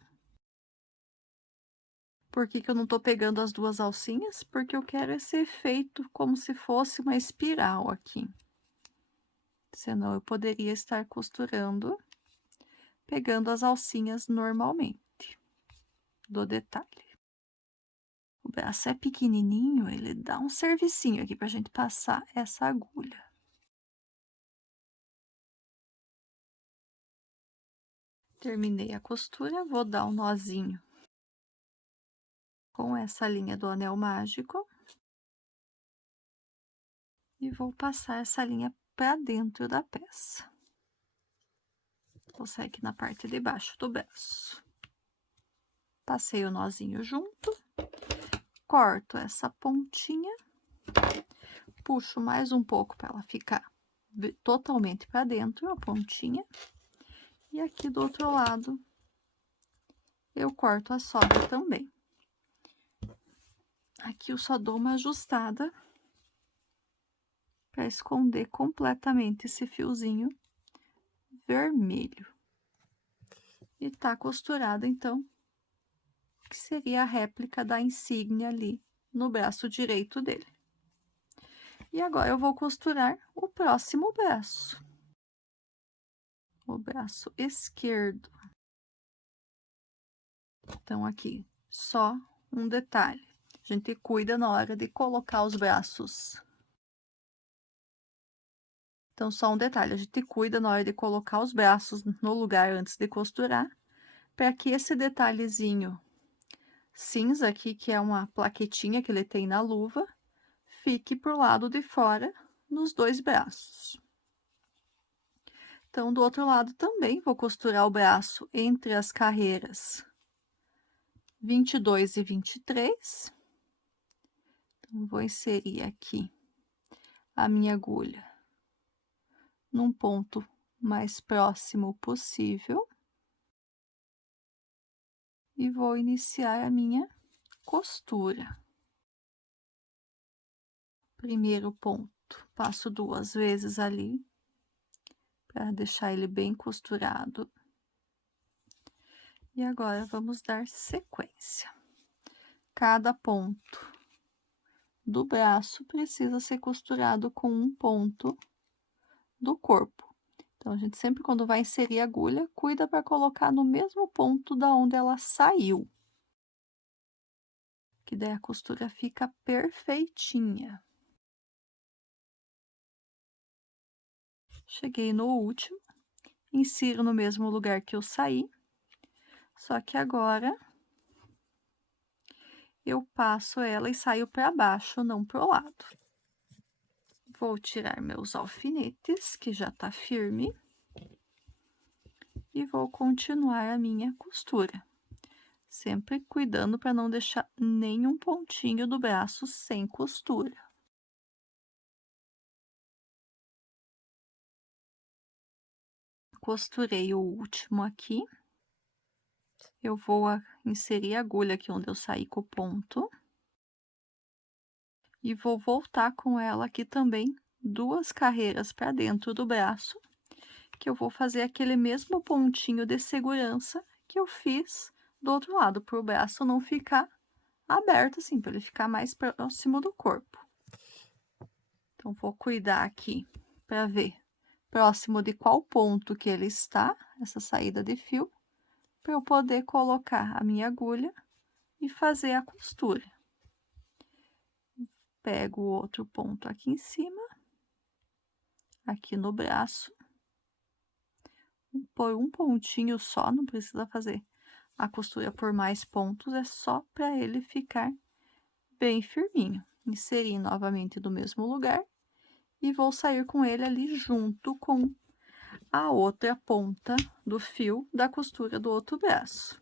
Por que que eu não tô pegando as 2 alcinhas? Porque eu quero esse efeito como se fosse uma espiral aqui. Senão eu poderia estar costurando, pegando as alcinhas normalmente, do detalhe. O braço é pequenininho, ele dá um servicinho aqui pra gente passar essa agulha. Terminei a costura, vou dar um nozinho com essa linha do anel mágico. E vou passar essa linha para dentro da peça. Vou sair aqui na parte de baixo do braço. Passei o nozinho junto. Corto essa pontinha. Puxo mais um pouco para ela ficar totalmente para dentro, a pontinha. E aqui do outro lado, eu corto a sobra também. Aqui eu só dou uma ajustada para esconder completamente esse fiozinho vermelho. E tá costurada, então, que seria a réplica da insígnia ali no braço direito dele. E agora eu vou costurar o próximo braço, o braço esquerdo. Então, aqui, só um detalhe, a gente cuida na hora de colocar os braços. Então, só um detalhe, a gente cuida na hora de colocar os braços no lugar antes de costurar, para que esse detalhezinho cinza aqui, que é uma plaquetinha que ele tem na luva, fique pro lado de fora nos dois braços. Então, do outro lado também vou costurar o braço entre as carreiras 22 e 23. Então, vou inserir aqui a minha agulha num ponto mais próximo possível e vou iniciar a minha costura. Primeiro ponto, passo 2 vezes ali para deixar ele bem costurado. E agora vamos dar sequência. Cada ponto do braço precisa ser costurado com um ponto do corpo. Então, a gente sempre, quando vai inserir a agulha, cuida para colocar no mesmo ponto da onde ela saiu. Que daí a costura fica perfeitinha. Cheguei no último, insiro no mesmo lugar que eu saí, só que agora eu passo ela e saio para baixo, não pro lado. Vou tirar meus alfinetes, que já tá firme, e vou continuar a minha costura. Sempre cuidando para não deixar nenhum pontinho do braço sem costura. Costurei o último aqui. Eu vou inserir a agulha aqui onde eu saí com o ponto. E vou voltar com ela aqui também 2 carreiras para dentro do braço, que eu vou fazer aquele mesmo pontinho de segurança que eu fiz do outro lado, para o braço não ficar aberto assim, para ele ficar mais próximo do corpo. Então, vou cuidar aqui para ver próximo de qual ponto que ele está, essa saída de fio, para eu poder colocar a minha agulha e fazer a costura. Pego o outro ponto aqui em cima, aqui no braço, por um pontinho só, não precisa fazer a costura por mais pontos, é só para ele ficar bem firminho. Inserir novamente no mesmo lugar e vou sair com ele ali junto com a outra ponta do fio da costura do outro braço.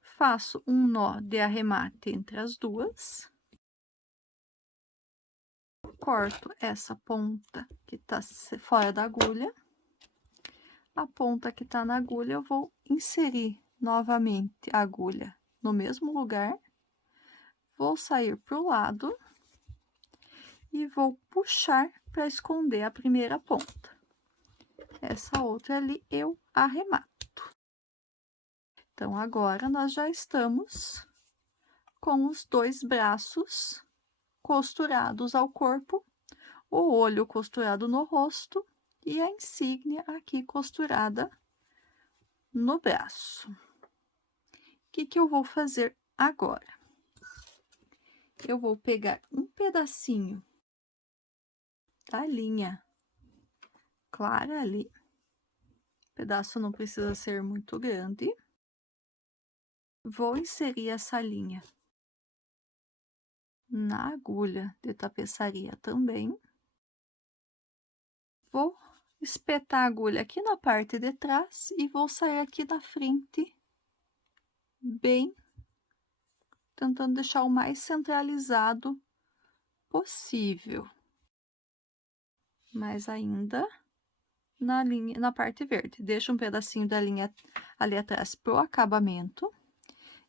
Faço um nó de arremate entre as duas. Corto essa ponta que tá fora da agulha. A ponta que tá na agulha, eu vou inserir novamente a agulha no mesmo lugar. Vou sair pro lado e vou puxar para esconder a primeira ponta. Essa outra ali eu arremato. Então, agora nós já estamos com os 2 braços costurados ao corpo, o olho costurado no rosto e a insígnia aqui costurada no braço. O que que eu vou fazer agora? Eu vou pegar um pedacinho da linha clara ali, o pedaço não precisa ser muito grande. Vou inserir essa linha na agulha de tapeçaria também. Vou espetar a agulha aqui na parte de trás e vou sair aqui da frente, bem, tentando deixar o mais centralizado possível. Mas ainda na linha, na parte verde. Deixo um pedacinho da linha ali atrás pro acabamento.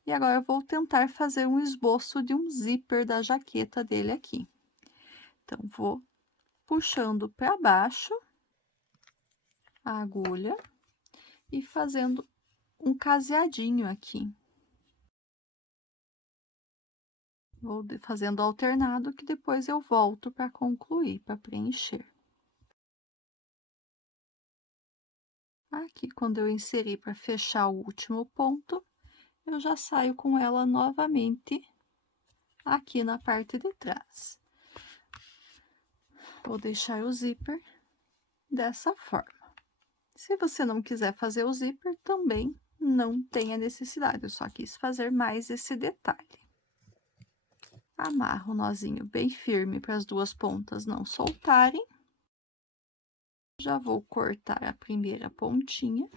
E agora eu vou tentar fazer um esboço de um zíper da jaqueta dele aqui. Então, vou puxando para baixo a agulha e fazendo um caseadinho aqui. Vou fazendo alternado, que depois eu volto para concluir, para preencher. Aqui, quando eu inserir para fechar o último ponto, eu já saio com ela novamente aqui na parte de trás. Vou deixar o zíper dessa forma. Se você não quiser fazer o zíper, também não tem a necessidade, eu só quis fazer mais esse detalhe. Amarro o nozinho bem firme para as duas pontas não soltarem. Já vou cortar a primeira pontinha.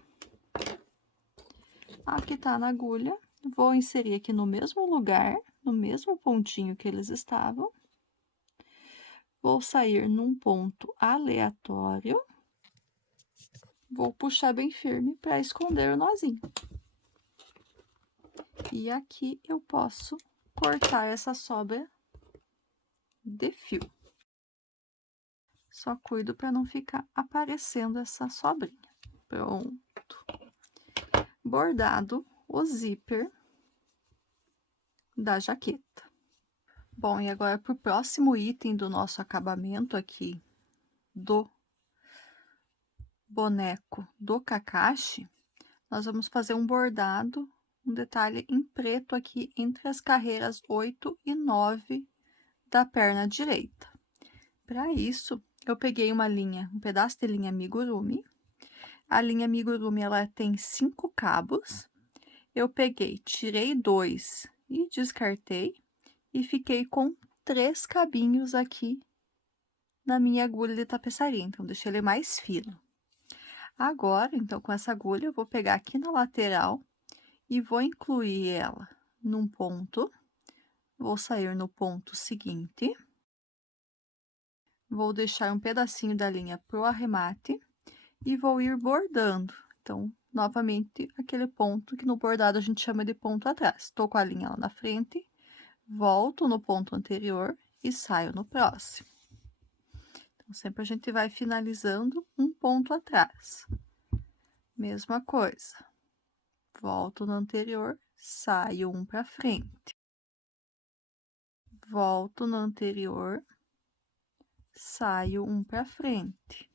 Aqui tá na agulha, vou inserir aqui no mesmo lugar, no mesmo pontinho que eles estavam. Vou sair num ponto aleatório. Vou puxar bem firme para esconder o nozinho. E aqui eu posso cortar essa sobra de fio. Só cuido para não ficar aparecendo essa sobrinha. Pronto. Bordado o zíper da jaqueta. Bom, e agora para o próximo item do nosso acabamento aqui do boneco do Kakashi, nós vamos fazer um bordado, um detalhe em preto aqui entre as carreiras 8 e 9 da perna direita. Para isso, eu peguei uma linha, um pedaço de linha amigurumi. A linha amigurumi, ela tem 5 cabos. Eu peguei, tirei 2 e descartei, e fiquei com 3 cabinhos aqui na minha agulha de tapeçaria, então deixei ele mais fino. Agora, então, com essa agulha, eu vou pegar aqui na lateral e vou incluir ela num ponto, vou sair no ponto seguinte, vou deixar um pedacinho da linha pro arremate e vou ir bordando. Então, novamente, aquele ponto que no bordado a gente chama de ponto atrás. Tô com a linha lá na frente, volto no ponto anterior e saio no próximo. Então, sempre a gente vai finalizando um ponto atrás. Mesma coisa. Volto no anterior, saio um para frente. Volto no anterior, saio um para frente.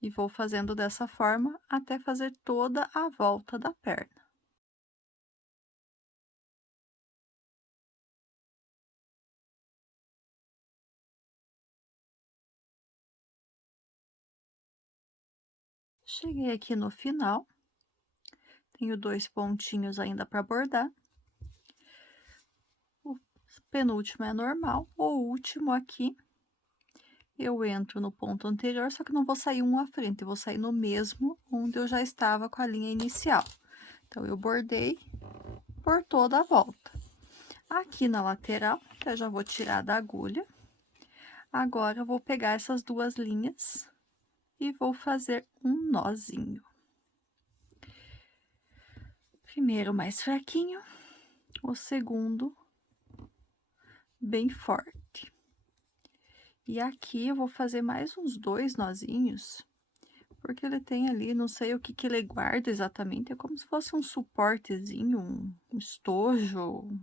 E vou fazendo dessa forma até fazer toda a volta da perna. Cheguei aqui no final, tenho 2 pontinhos ainda para bordar. O penúltimo é normal, o último aqui, eu entro no ponto anterior, só que não vou sair um à frente, eu vou sair no mesmo onde eu já estava com a linha inicial. Então, eu bordei por toda a volta. Aqui na lateral, eu já vou tirar da agulha. Agora, eu vou pegar essas 2 linhas e vou fazer um nozinho. Primeiro mais fraquinho, o segundo bem forte. E aqui eu vou fazer mais uns 2 nozinhos, porque ele tem ali, não sei o que que ele guarda exatamente, é como se fosse um suportezinho, um estojo,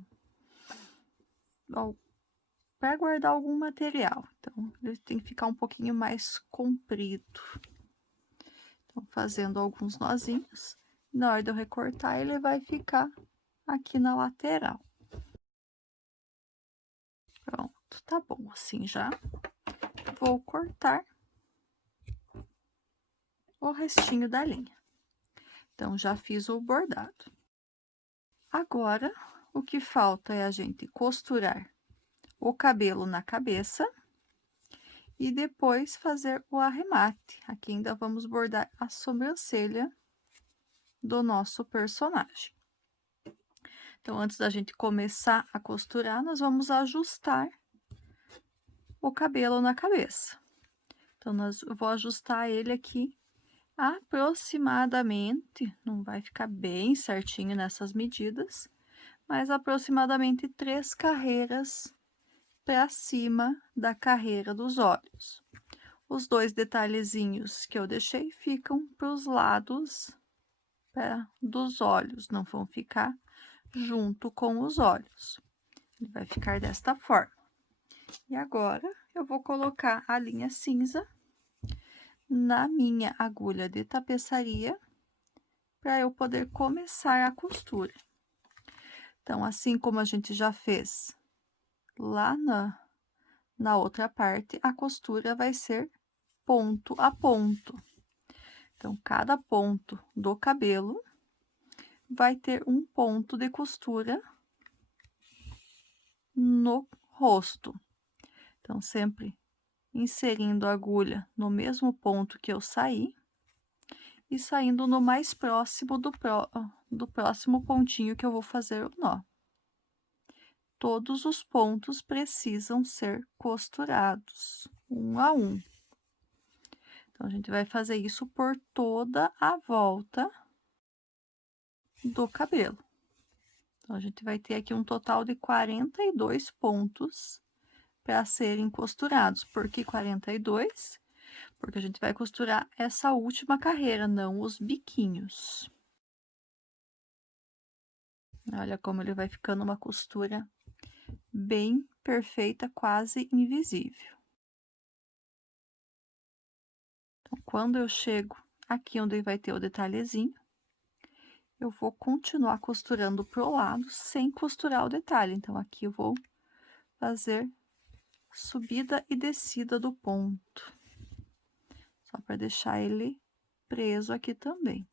para guardar algum material. Então, ele tem que ficar um pouquinho mais comprido. Então, fazendo alguns nozinhos, na hora de eu recortar, ele vai ficar aqui na lateral. Pronto, tá bom assim já. Vou cortar o restinho da linha. Então, já fiz o bordado. Agora, o que falta é a gente costurar o cabelo na cabeça e depois fazer o arremate. Aqui ainda vamos bordar a sobrancelha do nosso personagem. Então, antes da gente começar a costurar, nós vamos ajustar o cabelo na cabeça. Então, eu vou ajustar ele aqui aproximadamente, não vai ficar bem certinho nessas medidas, mas aproximadamente 3 carreiras para cima da carreira dos olhos. Os 2 detalhezinhos que eu deixei ficam para os lados dos olhos, não vão ficar junto com os olhos. Ele vai ficar desta forma. E agora, eu vou colocar a linha cinza na minha agulha de tapeçaria, para eu poder começar a costura. Então, assim como a gente já fez lá na outra parte, a costura vai ser ponto a ponto. Então, cada ponto do cabelo vai ter um ponto de costura no rosto. Então, sempre inserindo a agulha no mesmo ponto que eu saí e saindo no mais próximo do próximo pontinho que eu vou fazer o nó. Todos os pontos precisam ser costurados, um a um. Então, a gente vai fazer isso por toda a volta do cabelo. Então, a gente vai ter aqui um total de 42 pontos para serem costurados. Por que 42? Porque a gente vai costurar essa última carreira, não os biquinhos. Olha como ele vai ficando uma costura bem perfeita, quase invisível. Então, quando eu chego aqui onde vai ter o detalhezinho, eu vou continuar costurando pro lado sem costurar o detalhe. Então, aqui eu vou fazer subida e descida do ponto, só para deixar ele preso aqui também.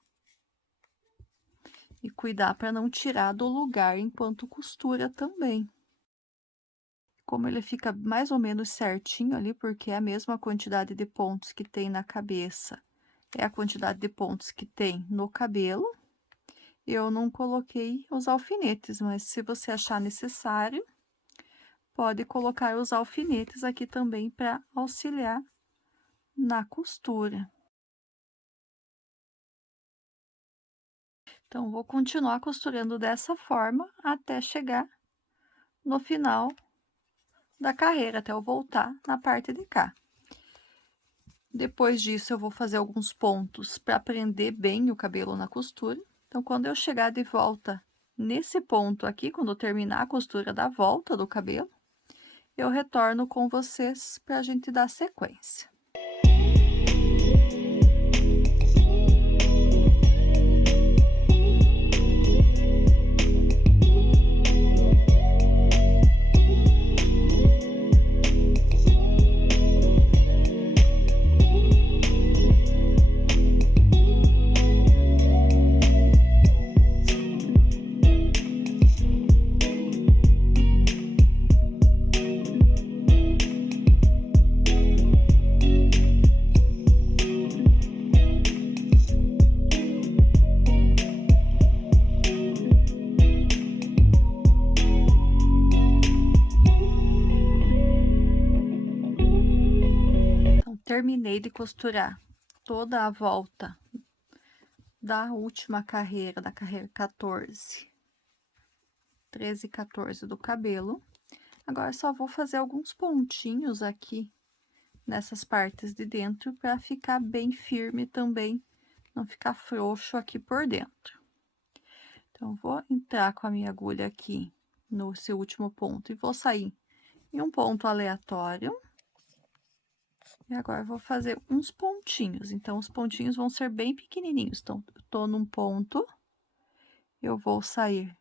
E cuidar para não tirar do lugar enquanto costura também. Como ele fica mais ou menos certinho ali, porque é a mesma quantidade de pontos que tem na cabeça, é a quantidade de pontos que tem no cabelo, eu não coloquei os alfinetes, mas se você achar necessário, pode colocar os alfinetes aqui também para auxiliar na costura. Então, vou continuar costurando dessa forma até chegar no final da carreira, até eu voltar na parte de cá. Depois disso, eu vou fazer alguns pontos para prender bem o cabelo na costura. Então, quando eu chegar de volta nesse ponto aqui, quando eu terminar a costura da volta do cabelo, eu retorno com vocês para a gente dar sequência. Terminei de costurar toda a volta da última carreira, da carreira 14, 13 e 14 do cabelo. Agora, só vou fazer alguns pontinhos aqui nessas partes de dentro para ficar bem firme também, não ficar frouxo aqui por dentro. Então, vou entrar com a minha agulha aqui no seu último ponto e vou sair em um ponto aleatório. E agora, eu vou fazer uns pontinhos. Então, os pontinhos vão ser bem pequenininhos. Então, eu tô num ponto, eu vou sair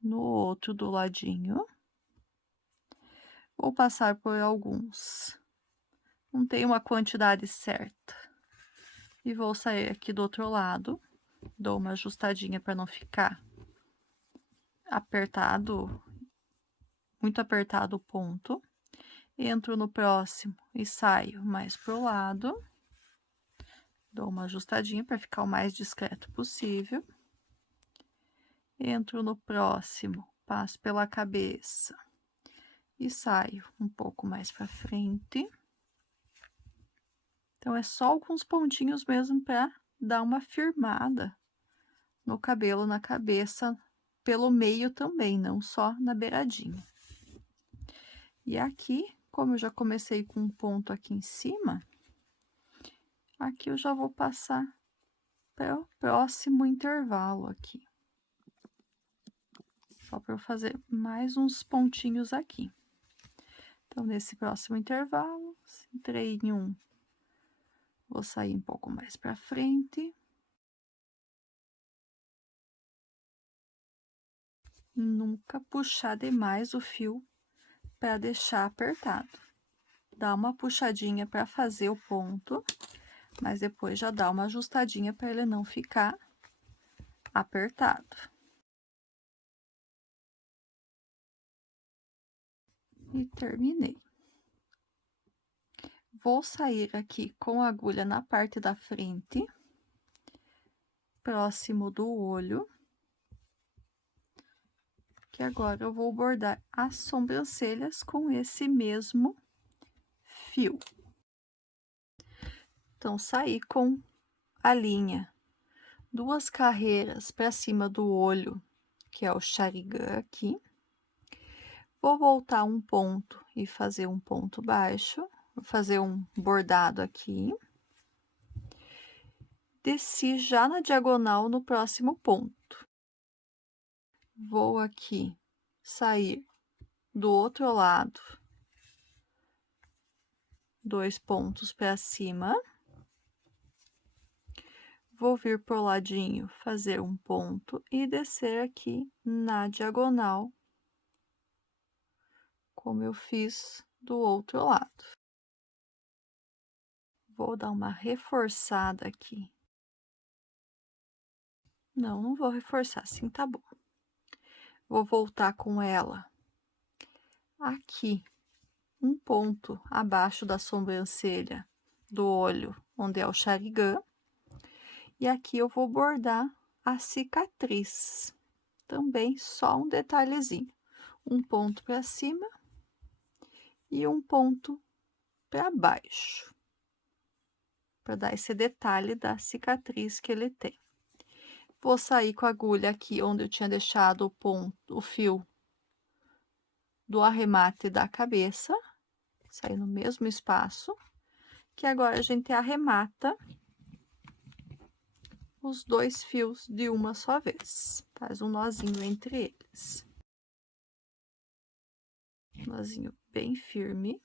no outro do ladinho. Vou passar por alguns. Não tem uma quantidade certa. E vou sair aqui do outro lado. Dou uma ajustadinha para não ficar apertado, muito apertado o ponto. Entro no próximo e saio mais pro lado. Dou uma ajustadinha para ficar o mais discreto possível. Entro no próximo, passo pela cabeça e saio um pouco mais para frente. Então, é só alguns pontinhos mesmo para dar uma firmada no cabelo, na cabeça, pelo meio também, não só na beiradinha. E aqui, como eu já comecei com um ponto aqui em cima, aqui eu já vou passar para o próximo intervalo aqui. Só para eu fazer mais uns pontinhos aqui. Então, nesse próximo intervalo, se entrei em um, vou sair um pouco mais para frente. Nunca puxar demais o fio para deixar apertado. Dá uma puxadinha para fazer o ponto, mas depois já dá uma ajustadinha para ele não ficar apertado. E terminei. Vou sair aqui com a agulha na parte da frente, próximo do olho, que agora eu vou bordar as sobrancelhas com esse mesmo fio. Então, saí com a linha, 2 carreiras para cima do olho, que é o Charigan aqui. Vou voltar um ponto e fazer um ponto baixo, vou fazer um bordado aqui. Desci já na diagonal no próximo ponto. Vou aqui sair do outro lado, 2 pontos para cima. Vou vir pro ladinho, fazer um ponto e descer aqui na diagonal, como eu fiz do outro lado. Vou dar uma reforçada aqui. Não vou reforçar, assim tá bom. Vou voltar com ela aqui, um ponto abaixo da sobrancelha do olho, onde é o Charigan. E aqui eu vou bordar a cicatriz. Também só um detalhezinho. Um ponto para cima e um ponto para baixo, para dar esse detalhe da cicatriz que ele tem. Vou sair com a agulha aqui onde eu tinha deixado o ponto, o fio do arremate da cabeça, sair no mesmo espaço, que agora a gente arremata os 2 fios de uma só vez. Faz um nozinho entre eles. Nozinho bem firme.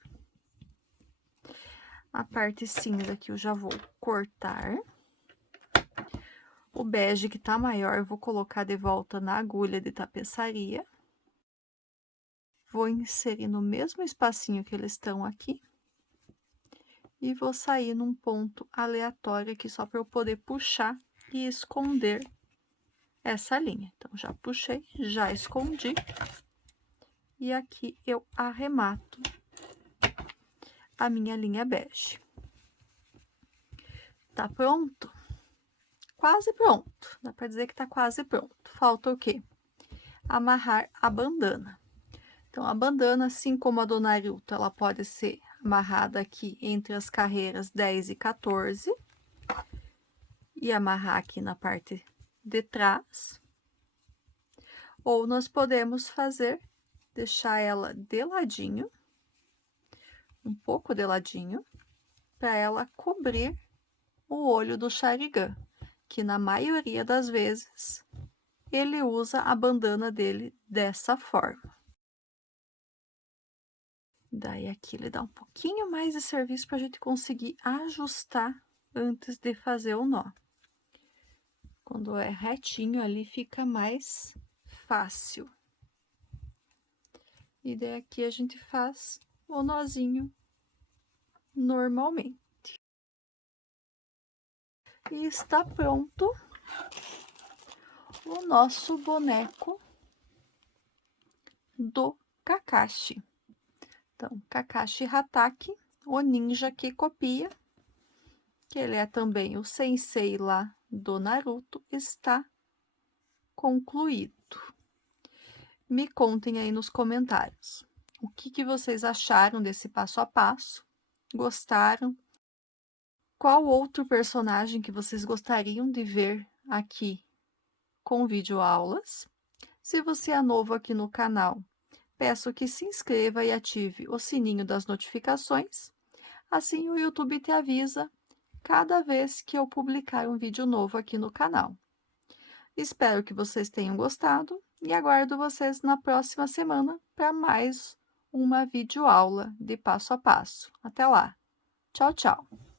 A parte cinza aqui eu já vou cortar. O bege que tá maior, eu vou colocar de volta na agulha de tapeçaria. Vou inserir no mesmo espacinho que eles estão aqui. E vou sair num ponto aleatório aqui, só para eu poder puxar e esconder essa linha. Então, já puxei, já escondi. E aqui eu arremato a minha linha bege. Tá pronto? Quase pronto. Dá para dizer que tá quase pronto. Falta o quê? Amarrar a bandana. Então, a bandana, assim como a do Naruto, ela pode ser amarrada aqui entre as carreiras 10 e 14. E amarrar aqui na parte de trás. Ou nós podemos fazer, deixar ela de ladinho, um pouco de ladinho, para ela cobrir o olho do Charigan, que na maioria das vezes ele usa a bandana dele dessa forma. Daí aqui ele dá um pouquinho mais de serviço para a gente conseguir ajustar antes de fazer o nó. Quando é retinho ali fica mais fácil. E daí aqui a gente faz o nozinho normalmente. E está pronto o nosso boneco do Kakashi. Então, Kakashi Hatake, o ninja que copia, que ele é também o sensei lá do Naruto, está concluído. Me contem aí nos comentários o que vocês acharam desse passo a passo. Gostaram? Qual outro personagem que vocês gostariam de ver aqui com videoaulas? Se você é novo aqui no canal, peço que se inscreva e ative o sininho das notificações. Assim o YouTube te avisa cada vez que eu publicar um vídeo novo aqui no canal. Espero que vocês tenham gostado e aguardo vocês na próxima semana para mais uma videoaula de passo a passo. Até lá. Tchau, tchau.